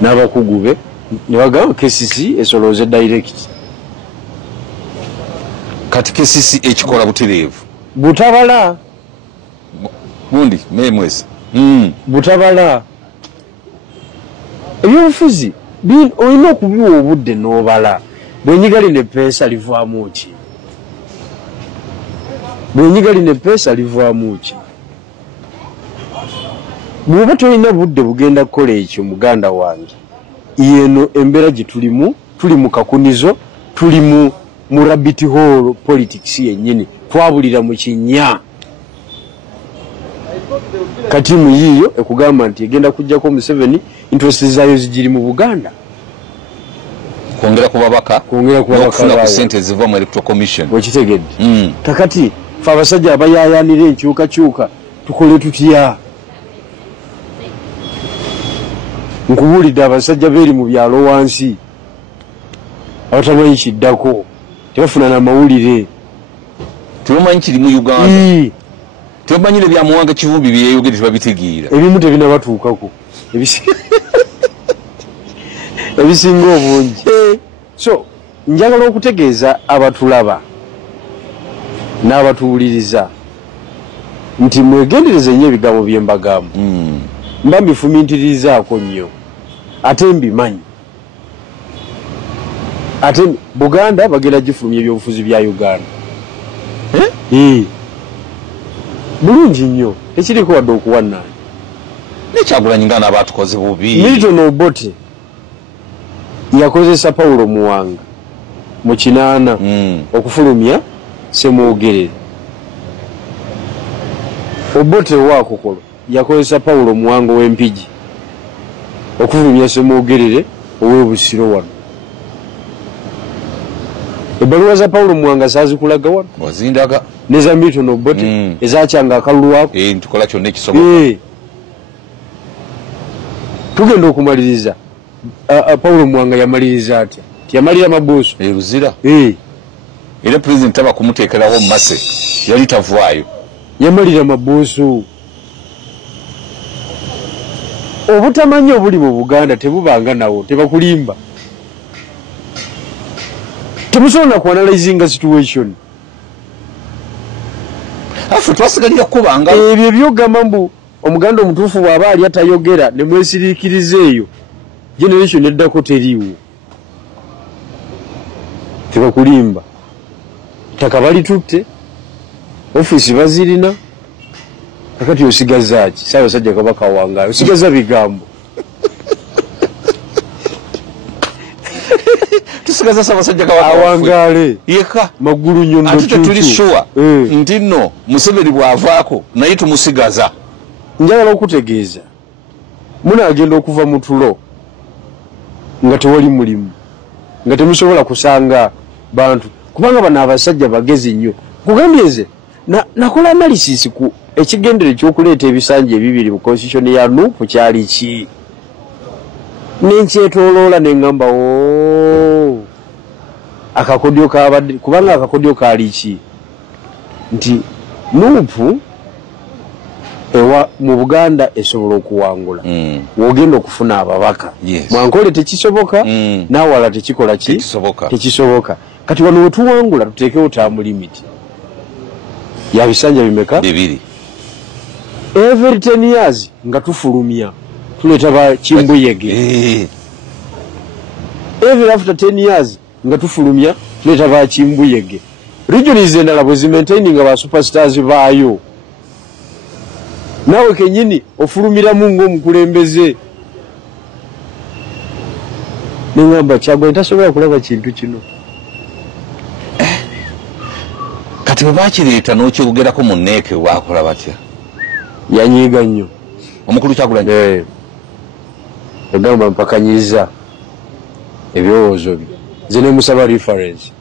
n'abakugu be ne bagamba KCC esolooze direct kati KCC ekikola butereevu butabala bundi memwezi butabala ebyobufuzi olina okubiwa obudde n'obala bwenyigali ne peesa livaamu ki bw'oba tolina budde bugenda kukola ekyo muganda wange yeno embeera gye tuli mu kakunizo tuli mu rabbit hole politics yennyini twabulira mu kinnya kati mu yiyo ekugamba nti egenda kujjako Museveni interest zaayo zigiri mu Buganda kwongera ku babaka n'okufuna ku ssente ziva mu electoral commission wekitegedde kakati fe abasajja abayaayaanira enkyukakyuka tukole tutya nkubuulidde abasajja beeri mu byalo wansi abatamanyi kiddako tebafuna n'amawulire tebamanyi kiri mu Uganda tebamanyire bya Muwanga Kivumbi byeyogere tebabitegeera ebimu tebinabatuukako ebisinga obungi so njagala okutegeeza abatulaba n'abatuwuliriza nti mwegendereze nnyo ebigambo bye mbagamba mba mbifumiitirizaako nnyo ate mbimanyi ate Buganda bagenda gifulumya ebyobufuzi bya Uganda bulungi nnyo tekiriko wadde okuwannaanya nekyagulanyi nga n'abatukoze bubi Milton Obote yakozesa Paulo Muwanga mu 8 okufulumya Semwogerere Obote waakokolo yakozesa Paulo Muwanga w'Empigi okufulumya Semwogerere ow'Ebusiro wano ebbaluwa za Paulo Muwanga saazikulaga wano wazindaga neza Milton Obote ezakyanga akalulu ako ntukola kyonna ekisoboka tugenda okumaliriza Paulo Muwanga yamaliriza atya tiyamalira mabuusu eruzira era president aba kumuteekerawo mumase yali tavaayo yamalira mabuusu obutamanyi obuli mu Buganda tebubanga nawo tebakulimba temusobola kuanalyzinga situation afu twasigalira kubanga ebyo ebyogamba mbu omuganda omutuufu bw'aba ali atayogera ne mwesiriikiriza eyo generation eddako teriiwo tebakulimba ttaka balitutte ofiisi bazirina kakati osigaza ki Ssaabasajja Kabaka wangayo osigaza bigambo tusigaza Ssaabasajja Kabaka awangaale yeka magulu nyondo ate tuli sure nti nno Museveni bw'avaako naye tumusigaza njagala okutegeeza munaagenda okuva mu tulo nga tewali mulimu nga temusobola kusanga bantu kubanga bano abasajja bagezi nnyo kugambye nze nakola analysis ku ekigendere ky'okuleeta ebisanja ebibiri mu constitution ya Nuupu kyali ki nenkyetooloola neŋŋamba akakodyo kabadde kubanga akakodyo kaali ki nti Nuupu ewa mu Buganda esobola okuwangula wogenda okufuna ababaka mwankole tekisoboka nawala tekikola ki tekisoboka kati wano wetuwangula tuteekewo term limit yabisanja bimeka bibiri every 10 years nga tufulumya tuleta ba Kimbuyege every after 10 years nga tufulumya tuleta ba Kimbuyege regions endala bwe zimaintaining aba superstars baayo nawe kenyini ofulumira mu ngo mukulembeze ningamba Kyagulanyi tasobola kulaba kintu kino kati bwe bakireeta n'okyogerako mu nneeke waakola batya yanyiiga nnyo omukulu Kyagulanyi egamba mpakanyiriza ebirowoozo bye nze ne musaba reference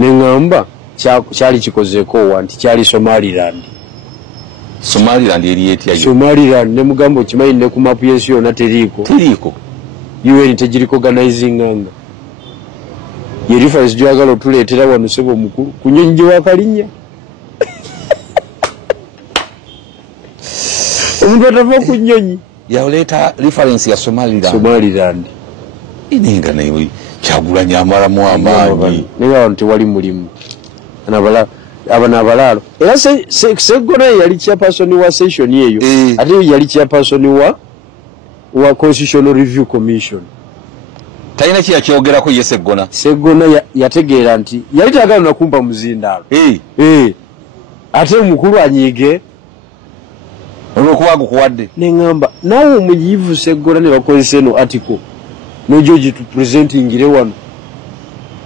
nengamba kyali kikozeeko wa nti kyali Somaliland eri etya Somaliland ne mugamba okimanyi ne ku mapu y'ensi yonna teriiko UN tegirikoganizinganga ye reference gyagala otuleetera wano sebo omukulu ku nnyonyi gye wakalinnya omuntu atava ku nnyonyi yaleeta reference ya Somaliland ininga naye Kyagulanyi amalamu amaanyi naye awo tewali mulimu abana abalaalo era Seggona yali chairperson wa session eyo ate yali chairperson wa Constitutional Review Commission talina ki yakyogerako ye Seggona yategeera nti yali tagala nakumpa muzindaalo ate omukulu anyiige olwokuba gukuwadde nengamba naawe omuyivu Seggona ne bakozesa eno article nojoji tu presentingire wano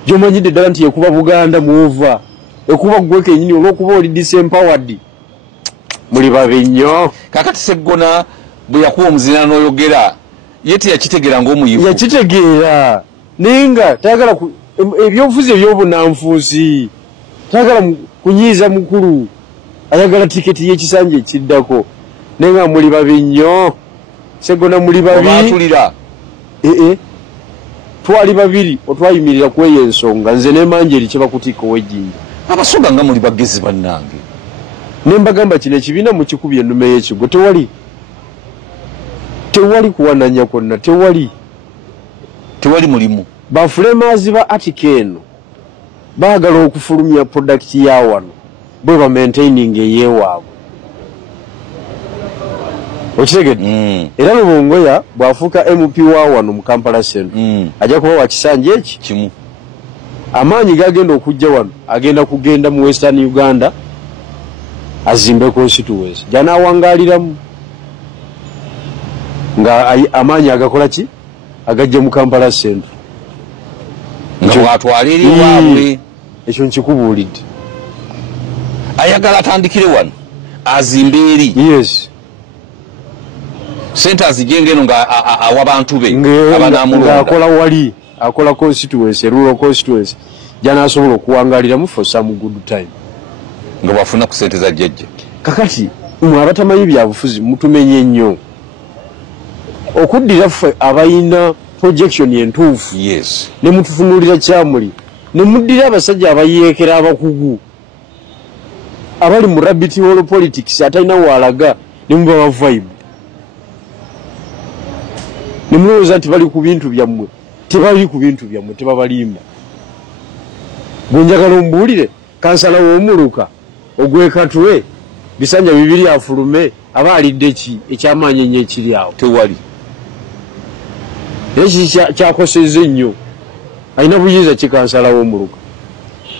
gyomanyidde ddala nti yekuba Buganda muova ekuba gweke nyini olwokuba oli disempowered muli babe nnyo kakati Seggona bwe yakuwa omuzina n'oyogera ye teyakitegeera ng'omuyivu yakitegeera nenga tayagala ebyobufuzi ebyobunanfuusi tayagala kunyiiza mukulu ayagala tiketi y'ekisanja ekiddako nenga muli babe nnyo Seggona muli babatulira twali babiri otwayimirira kweyo ensonga nze nemanje eri kyebakutika ow'ejjinja abasoga nga muli bagezi bannange nembagamba kino ekibiina mukikubi ennume y'ekigo tewali kuwananya kwonna tewali mulimu bafulemazi ba article eno baagala okufulumya product ya wano bwe ba maintaining eyeewaabwe okitegedde era Lubongoya bwafuuka MP wa wano mu Kampala Central ajja kuba wa kisanja eki kimu amaanyi gagenda okujja wano agenda kugenda mu Western Uganda azimbe constituency janaawangaliramu nga amaanyi agakola ki agajja mu Kampala Central nga watwala eri waabwe ekyo nkikubuulidde ayagala atandikire wano azimbe eri sente azijenge eno nga awa bantu be abanamulonda akola wali akola constituency rural constituency janaasobola okuwangaliramu for some good time nga bafuna ku sente za jjajja kakati mwe abatamanyi byabufuzi mutumenye nnyo okuddira ffe abayina projection entuufu ne mutufunulira kyamuli ne muddira abasajja abayeekera abakugu abali mu rabbit hole politics atalina waalaga ne muba vibe ne mulowooza nti bali ku bintu byammwe tebali ku bintu byammwe tebabalimba bwe njagala ombuulire kansala w'omuluka ogwekatwe bisanja bibiri afulume aba alidde ki ekyamaanyi ennyo ekiri awo tewali eki kyakosezza ennyo alina buyinza kikansala w'omuluka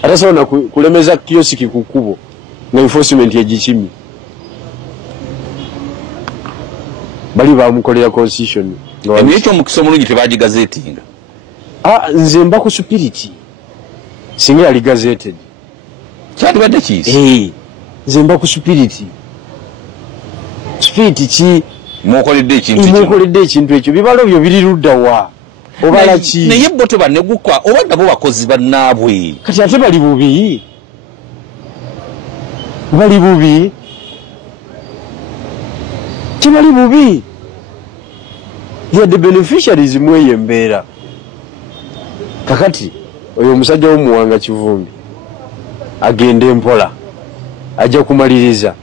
atasobola kulemeza kiyosiki ku kkubo nga enforcement egikimi bali bamukolera constitution ekyo omukisa omulungi tebagigazeetinga nze mba ku supiriti singa yali gazeted kyandibadde kiisi nze mba ku supiriti ki mukoledde ekintu ekyo bibalo byo biri ludda wa obala ki naye bo tebanegukwa oba nabo bakozi bannaabwe kati ate bali bubi tebali bubi they are the beneficiaries mweyo embeera kakati oyo omusajja w'omuwanga Kivumbi agenda empola ajja kumaliriza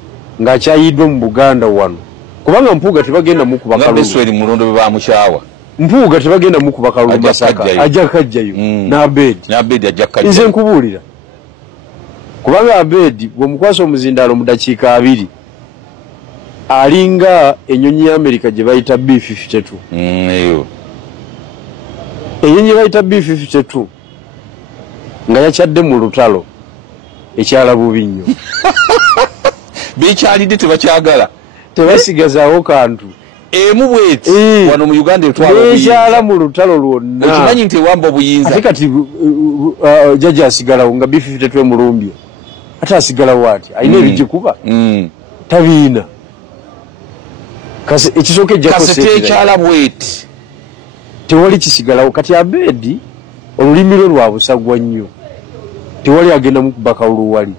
ng'akyayiddwa mu Buganda wano kubanga Mpuuga tebagenda mukuba kalulu mulondo bwe bamukyawa Mpuuga tebagenda mukuba kalulu Masaka ajja kajjayo n'Abedi ajja kajjayo nze nkubuulira kubanga Abedi bw'omukwasa omuzindaalo mu dakiika 2 alinga enyonyi ya America gye bayita B52 eyo enyonyi bayita B52 nga yakyadde mu lutalo ekyala bubi nnyo bikyalidde tebakyagala tebasigazaawo kantu emu bweti wano mu Uganda ekyala mu lutalo lwonna okimanyi nti ewamba obuyinza ate kati jjajja asigalawo nga B52 emulumbye ate asigalawo ati alina ebigikuba tabiina kasi ekisooka ejjaekyala bweti tewali kisigalawo kati Abedi olulimi lwe lwa busagwa nnyo tewali agenda mu kubaka oluwali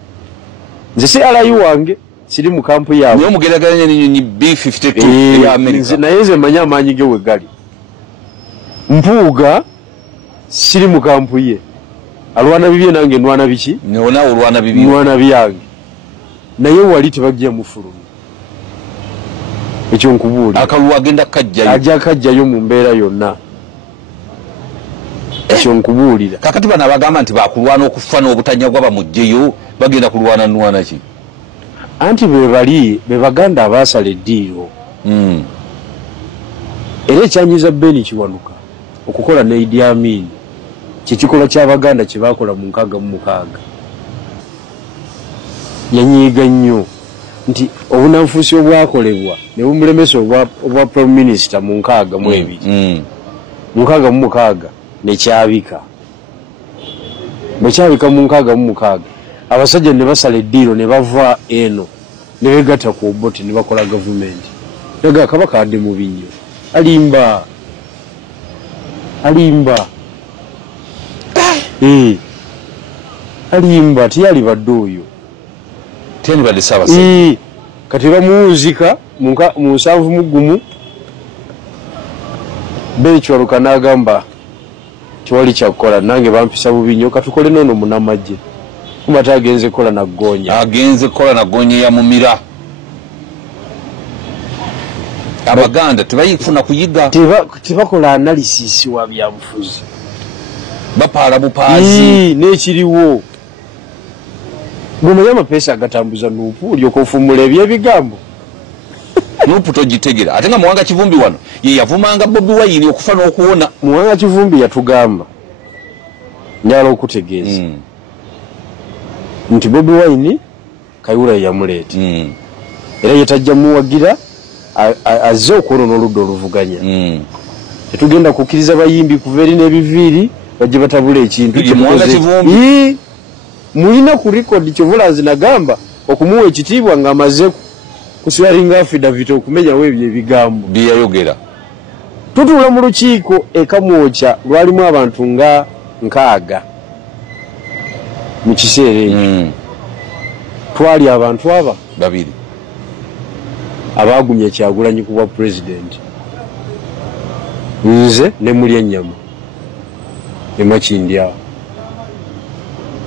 nze si alayi wange siri mu kampu yaabwe niyo mugeraganya n'ennyonyi B52 eya America naye nze manya amaanyi ge we gali Mpuuga siri mu kampu ye alwana bibye nange ndwana biki nona olwana bibye ndwana byange naye wali tebajja mufulumi ekyo nkubuulira akaluwa agenda kajjayo ajja kajjayo mu mbeera yonna ekyo nkubuulira kakati bano abagamba nti bakulwana okufa n'obutanyagwa bamugjeyo bagenda kulwana nwana ki anti be baganda abaasala eddiiro era ekyanyiza Beni Kiwanuka okukola ne Idi Amin kyekikolwa ky'abaganda kye baakola mu 66 yanyiiga nnyo nti obunanfuusi obwakolebwa ne bumulemesa obwa Prime Minister mu 62 mu 66 nekyabika bwe kyabika mu 66 abasajja ne basala eddiiro ne bava eno ne begatta ku Obote ne bakola gavumenti daga Kabaka adde mu binyo alimba alimba tiyali badde oyo teni badde sabasajja kati bamuwunzika mu 71 Bekiwanuka n'agamba tiwali kyakukola nange bampisa bubi nnyo katukole noono munamagye kuba tagenze kola na Ggonya agenze kola na Ggonya ya mumira abaganda tebayifuna kuyiga tebakola analysis wa byabufuzi bapaala bupaazi n'ekiriwo bw'omanyi amapeesa agatambuza Nuupu olyoka ofumula ebyebigambo Nuupu togitegera ate nga Muwanga Kivumbi wano ye yavumanga Bobi Wine okufa n'okuwona Muwanga Kivumbi yatugamba njala okutegeeza nti Bobi Wine Kayihura yamuleeta era yetajja muwagira azze okwolona oludda oluvuganya tetugenda kukkiriza bayimbi kuva eri n'ebiviiri bajje batabula ekintu mulina ku rekodi Kivulazi nagamba okumuwa ekitiibwa ng'amaze kuswaringa affidavit okumenyawo ebyo ebigambo bye yayogera tutuula mu lukiiko ekamwokya lwalimu abantu nga 6 mu kiseera ekyo twali abantu aba 2 abaagumya Kyagulanyi ku bwa pulezidenti nze ne mulya ennyama ne Makindi awo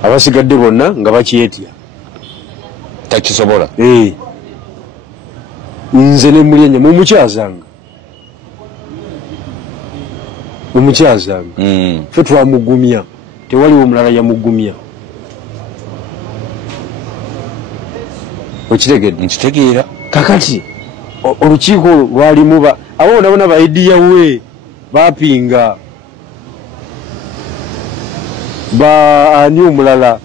abasigadde bonna nga bakyetya takisobola nze ne mulya ennyama omukyazanga ffe twamugumya tewaliwo omulala yamugumya okitegedde nkitegeera kakati olukiiko lwalimu abo bonabona baidiya we bapinga ani omulala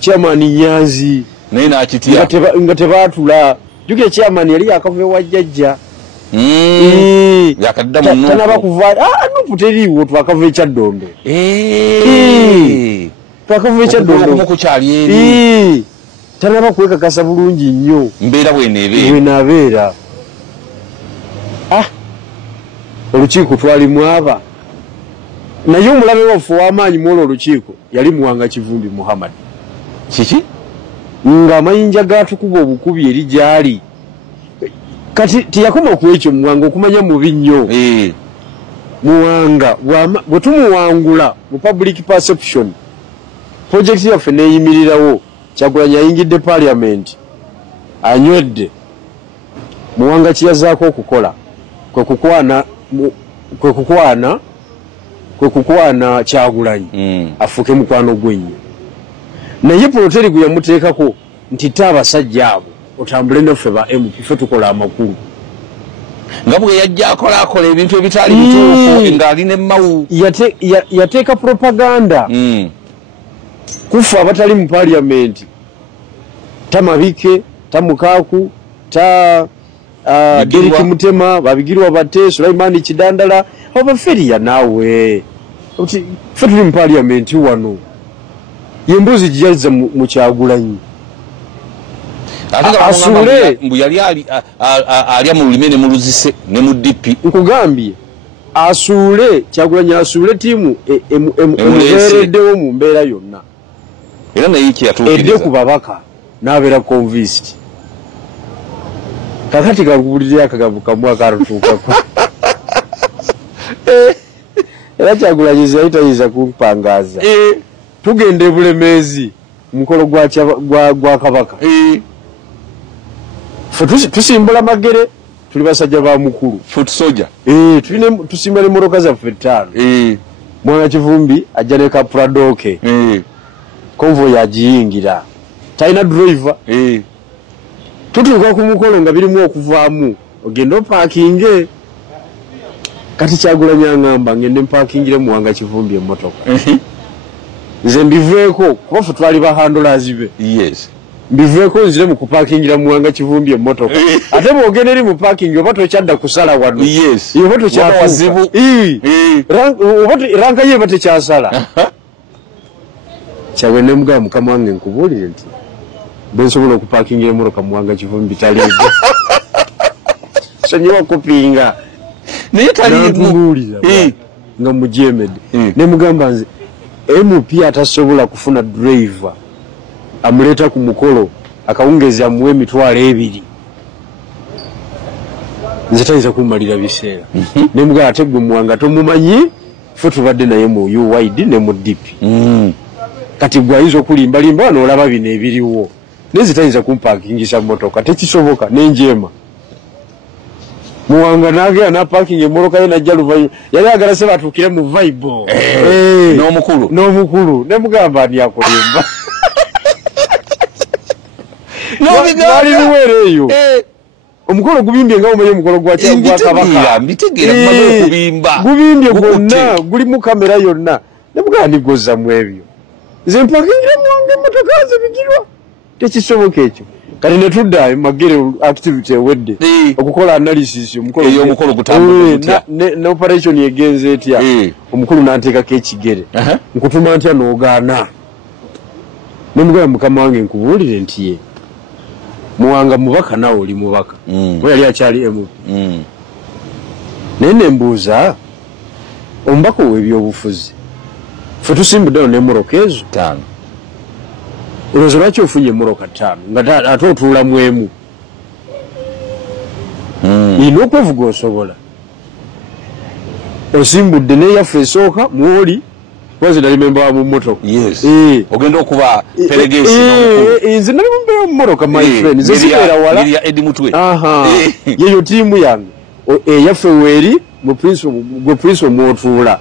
chairman Nyanzi naye nakitya nga tebaatula jukira chairman yali yakava ewajjajja yakadda mu Nuupu tanaba kuva Nuupu teriiwo twakava ekyaddondo twakava ekyaddondo okukyali eri tanaba kwekakasa bulungi nnyo mbeera bwenaabeera olukiiko twalimu aba naye omulabe waffe ow'amaanyi mwolwo olukiiko yali Muwanga Kivumbi Muhammad kiki ng'amayinja gatukuba obukubi eri gyali kati tiyakoma ku ekyo Muwanga okumanya mubi nnyo Muwanga bwe tumuwangula mu public perception projekiti yaffe neeyimirirawo Kyagulanyi ayingidde parliament anywedde Muwanga kiyazaako okukola kwe kukwana Kyagulanyi afuuke mukwano gw'ennyo naye Proteri gwe yamuteekako nti abasajja abo otambule naffe ba MP ffe tukola amakulu nga bwe yajja akola ebintu ebitali bituufu ng'ali ne mawu yateeka propaganda kufa abatali mu parliament tamabike tamukaaku Deriki Mutema babigirwa bate Sulaimani Kidandala abaferiya nawe uti fe tuli mu parliament wano yembuzi jiyaza mu Kyagulanyi asule mbu yali ali mu limene mu Luzise ne mu DP nkugambye asule Kyagulanyi asule timu emuwereddewo mu mbeera yonna era naye iki yatuukiriza edde ku babaka n'abeera convinced kakati kakubulira akagabu kamwa akarutukako era Kyagulanyi yayitayiza kumpangaza tugende bulemezi mukolo gwa kabaka tusimbula magere tuli basajja ba mukulu foot soldier tusimbula moroka za fetano mwana Kivumbi ajja ne kapradoke konvoy yajiyingira taina driver tutuuka ku mukolo nga birimu okuvaamu ogenda parkinge kati Kyagulanyi ngamba ngende parkingire muwanga Kivumbi emmotoka nze mbiveeko kuba ffe twali bahandolazi be yes mbiveeko nzire mu kuparkingira muwanga Kivumbi emmotoka ate bwogenda eri mu parking oba tokyadda kusala wano yes oba tokyawazibu ranka ye bate kyasala kyawe ne mugamba mukama wange nkubuulire nti bensobola okuparkingira emmotoka muwanga Kivumbi taliigo sonyiwa kupinga naye taliigo nga mujemede ne mugamba nze MP atasobola kufuna driver amuleta ku mukolo akawungezi amuwe emitwalo 2 nze tayinza kumalira biseera ne mugamba ate gwe muwanga tomumanyi ffe tubadde naye mu UYD ne mu DP kati gwe ayinza okulimbalimba wano olaba bino ebiriwo neze tayinza kumpakingisa mmotoka tekisoboka nenjeema muwanga nagera na parking emmotoka ye najja luvayo yali agala se batuukire mu vibe n'omukulu ne mugamba ani akolimba bali luwere eyo omukolo gubimbye nga omanyi omukolo gwa kabaka gubimbye gwonna guli mu kamera yonna ne mugamba nigoza mu ebyo nze mpakingire muwanga emmotoka zibigirwa tekisoboka ekyo kati ne tudda magere activity ewedde okukola analysis omukolo gutambula ne operation yegenze etya omukulu nanteekako ekigere nkutuma ntya n'ogaana ne mugamba mukama wange nkubuulire nti ye muwanga mubaka nawe oli mubaka we yali akyali MP naye nembuuza omubaka ow'ebyobufuzi ffe tusimbuddeyo n'emmoroka ezo 5 olowooza lwaki ofunye emmoroka 5 nga ate otuula mu emu ina okwevuga osobola osimbudde neyaffe esooka mwoli kwazi nali memba wa mu mmotoka ogenda okuba peregesi nze nali mumbeera mu mmoroka my friend nze sibeera wala yeyo tiimu yange eyaffe weeri gwe prince omwotuula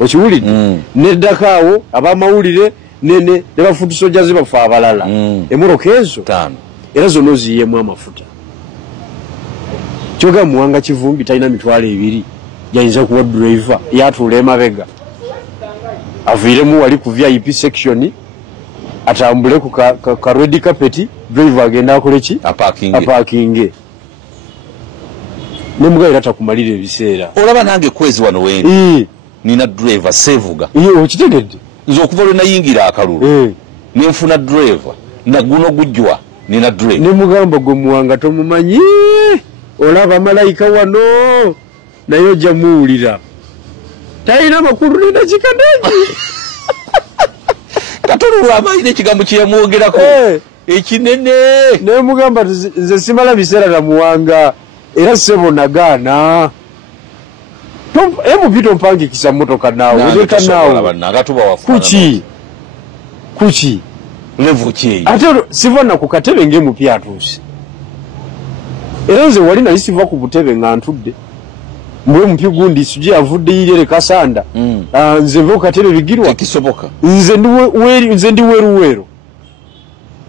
okiwulidde neddakaawo abamawulire ne bafutu soja zibafa abalala emmoroka ezo era zonna oziyemu amafuta kyoga muwanga Kivumbi talina mitwalo 2 yayinza kuba driver yatuula emabega aviiremu wali ku VIP section atambule ku ka red carpet driver agenda akole ki aparkinge ne mugaira takumalira ebiseera olaba nange kwezi wano wendi nina driver sevuga okitegedde nze okuva lwe nayingira akalulu nenfuna driver na guno gujjwa nina driver ne mugamba gwe muwanga tomumanyi olaba malayika wano naye ojja muwulira talina makulu nina kikaneji katolo amayina ekigambo kyeyamwogerako ekinene ne mugamba nze simala biseera na muwanga era sebo nagaana emu tompangikisa mmotoka naawe oleka naawe kuki levuki ate sivana ku katebe ng'emupya atuuse era nze wali nali siva ku butebe nga ntudde mbwe mupya gundi sujje avudde yirere kasanda nze nve ku katebe bigirwa tekisoboka nze ndi weruweero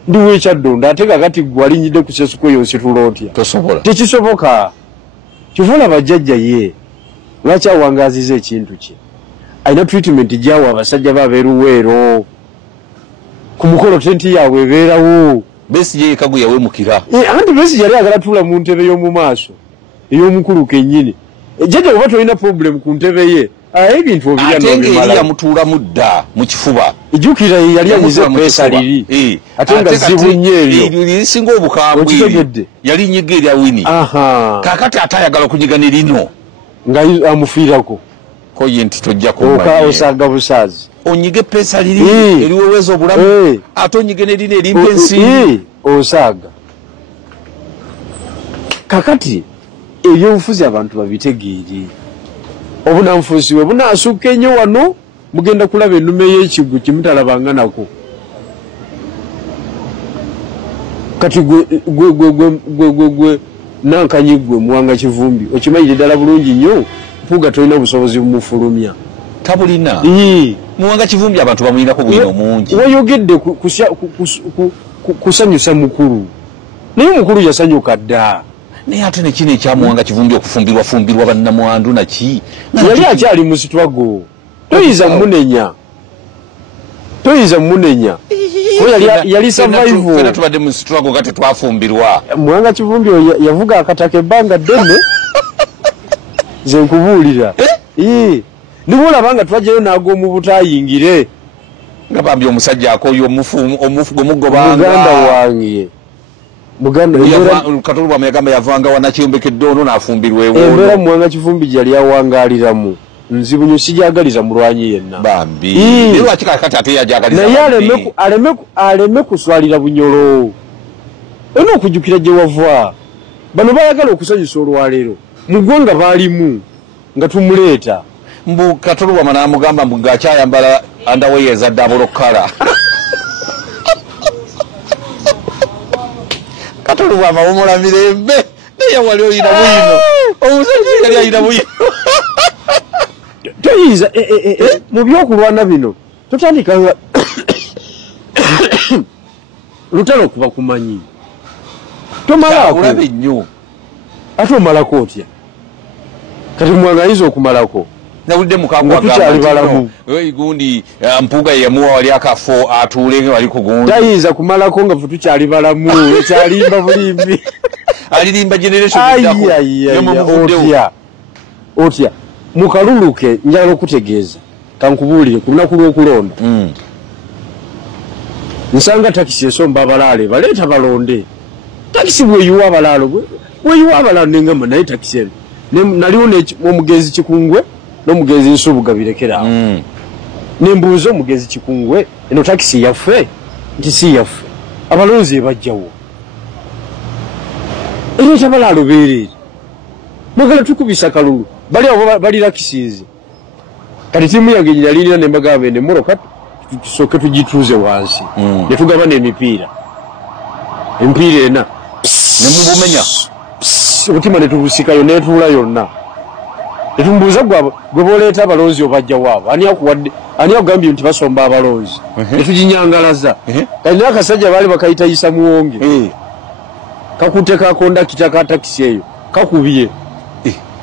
ndiwe kyadonda ate kakati gwalinyidde ku sesuko yonse tulotya tosobola tekisoboka kivula bajjajja ye lwaki awangaziza ekintu kye alina treatment gyawo abasajja babeeruweero ku mukolo tenti yaabwe ebeerawo Besigye kagu yawemukira anti Besigye yali agala tuula mu ntebe y'omu maaso ey'omukulu kennyini jjajja bwe tolina problem ku ntebe ye ebintu obirya yamutuula mudda mu kifuba ejjukira yali anyize pesa liri ate nga zibunye ebyo lisinga obukambwe yali nyiga erya wini kakati ate ayagala okunyiga ne lino nga amufiirako koye nti tojja osaaga busaazi onyige pesa liri eriweweeza obulamu ate onyige ne lino erimpa ensimbi osaaga kakati ebyobufuzi abantu babitegeere obunanfuusi bwe bunaasukka ennyo wano mugenda kulaba ennume y'ekigwo kimutalabanga nako kati gwe nankanyi gwe muwanga kivumbi okimanyire ddala bulungi nnyo mpuuga tolina busobozi bumufulumya tabulina muwanga kivumbi abantu bamuyinako bwino omungi wayogedde kusanyusa mukulu naye omukulu yasanyuka dda naye ate nekino ekyamuwanga kivumbi okufumbirwafumbirwa bannamwandu naki yali akyali mu sitwago toyiza munenya yali survival tubadde mu sitwago kati twafumbirwa muwanga kivumbi yavuga akataka ebbanga ddene ze nkubuulira niboolaba nga twajjayo n'ag'omu butayingire nga bambi omusajja akoyo omufu gomugobanga muganda wange katolubwamu yagamba yavanga wanakiyombekedde ono n'afumbirwa ewono embeera muwanga kivumbi gyali awangaaliramu nzibu nyo sijagaliza mulwanyi yenna bambi lwaki kakati ate yajagaliza naye aleme kuswalira bunyolo olina okujjukira gye wava bano bayagala okusanyusa olwaleero mu ggwanga baalimu nga tumuleeta mbu katolubwama n'amugamba mbu ng'akyayambala andaweya ezadde abolokala katolubwama wumula mirembe naye wali oyina buyino omusajja yali ayina buyino toyiza mu byokulwana bino totandika lutalo okuba kumanyi tomalaolabe nnyo ate omalako otya kati muwanga ayinza okumalako nawulidde mukagutukyali balamu gundi mpuuga yeyamuwa wali akafo atuule wali ku gundi tayinza kumalako nga fe tukyali balamu ekyalimba bulimbi alirimba generation otya mukaluluke njagala okutegeeza kankubuulire ku lunaku lw'okulonda nsanga takisi esomba abalaalo baleeta balonde takisi bweyiwa abalaalo bweyiwa abalaalo nengamba naye takisi eno naliwo omugenzi Kikungwe n'omugenzi Nsubuga birekera nembuuza omugenzi Kikungwe eno takisi yaffe nti si yaffe abalonzi ebajjawo ereeta abalaalo beereere mwagala tukubisa kalulu bali abo balira kisiizi kati tiimu yange nyalirira nembagamba enemoroka tusooke tugituuze wansi netugabana emipiira ena nemubumenya obutima netubusikayo netuula yonna netumubuuza gwe boleeta abalonzi obajja waabo ani akugambye nti basomba abalonzi netuginyangalaza kati naye akasajja baali bakayita Isa Muwonge kakutte kakondakita ka takisi eyo kakubye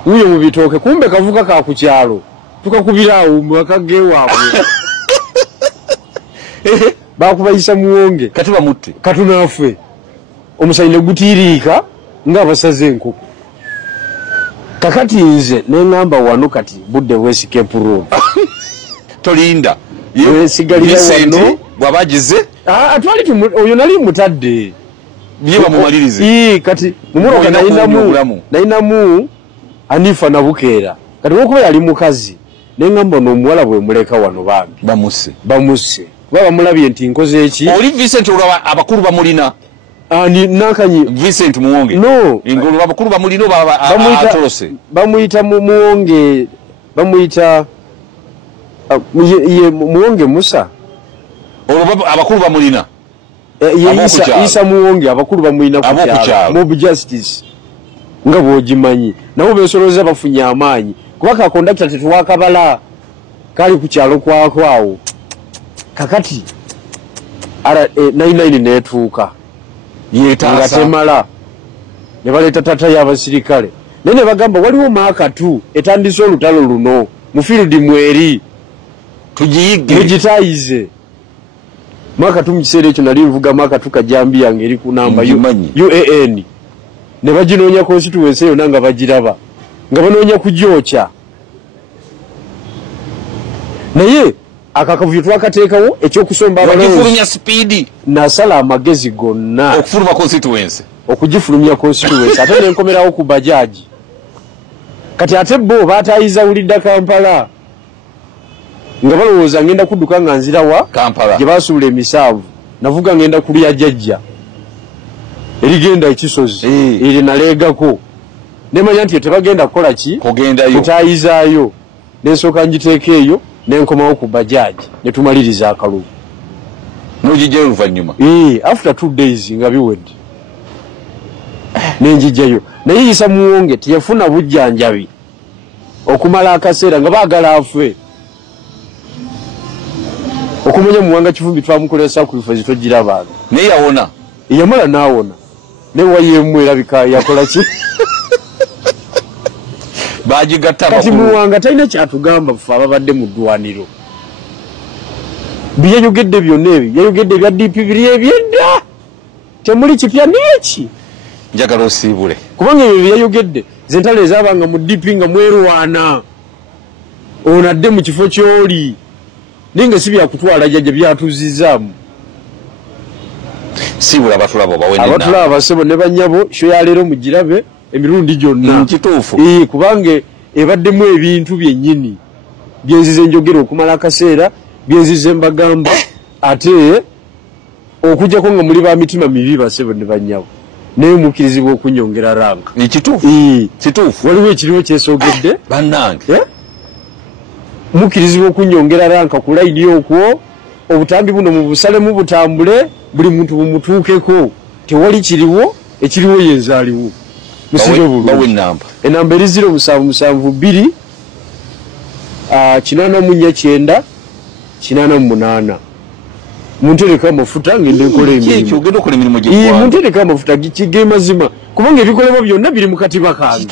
uyo mu bitooke kumbe kavuga ka ku kyalo tukakubira awo mu bakage waabwe bakubayisa Muwonge katuba mutte katunaffe omusayine gutiiriika ng'abasaze enkoko kakati nze neŋŋamba wano kati budde bwescape road tolinda sigalira wano bwabagize twali oyo nali mutadde bye bamumalirize kati mumuroka nayinamu Anifa Nabukeera kati wokuba yali mukazi neŋŋamba n'omuwala bwe muleka wano bambi bamusse kuba bamulabye nti nkoze eki oli Vincent olaba abakulu bamulina nankanyi Vincent Muwonge no ingolo abakulu bamulina atolose bamuyita Muwonge bamuyita Muwonge Musa olwo abakulu bamulina Isa Muwonge abakulu bamulina ku kyalo Mob Justice nga bwogimanyi nabo besoloza bafunye amaanyi kuba kakondakita tetuwakabala kali ku kyalo kwakwawo kakati 99 netuuka nga temala ne baleeta tata y'abasirikale naye ne bagamba waliwo maaka 2 etandise olutalo luno mu field mweri tugiyigge mugitayize maaka 2 mu kiseera ekyo nali nvuga maaka 2 kajambi yange eri ku namba UAN ne baginoonya constituency eyo nanga bagiraba nga banoonya kugyokya naye akakavuyo twakateekawo ekyokusomba abagifulumya speedi nasala amagezi gonna okufuluma constituency okugifulumya constituency ate nenkomerawo ku bajaji kati ate bo batayiza ulidda Kampala nga balowooza ngenda kudduka nga nzirawa Kampala gye basuula emisaavu navuga ngenda kulya jjajja erigenda ekisozi eri naleegako nemanya nti tebagenda kukola ki kutayizaayo nensooka ngiteeka eyo nenkomawo ku bajaji netumaliriza akalulu nogijjayo oluvannyuma after 2 days nga biwedde nenjijjayo naye Yisa Muwonge teyafuna bujjanjabi okumala akaseera nga baagala afe okumanya Muwanga Kivumbi twamukolera sacrifice togirabanga naye yawona yamala naawona naye wayemu erabika yakola ki bagigatta kati Muwanga talina kyatugamba ffe ababadde mu ddwaniro byeyayogedde byonna ebyo yayogedde ebya DP biri ebyedda temuli kipya n'eki njagala osiibule kubanga ebyo byeyayogedde zentalo ezaabanga mu DP nga mwerwana onadde mu kifo ky'oli naye nga si byakutwala jjajja byatuzizzaamu siibula abatulaba abatulaba basebo ne bannyabo sho yaleero mugirabe emirundi gyonna kituufu kubanga ebaddemu ebintu byennyini byenzize njogera okumala akaseera byenzize mbagamba ate okujjako nga muli ba mitima mibi basebo ne bannyabo naye mukirizibwa okunyongera ranka kituufu waliwo ekiriwo kyesoogedde bannange mukirizibwa okunyongera ranka ku layidi okwo obutambi buno mu busalemu butambule buli muntu bumutuukeko tewali kiriwo ekiriwo yenzaaliwo musibe bulungi enamba eri 0772 849 88 muntereka amafuta ngende nkola emirimu muntereka amafuta kige mazima kubanga ebikolebwa byonna biri mu katiba kange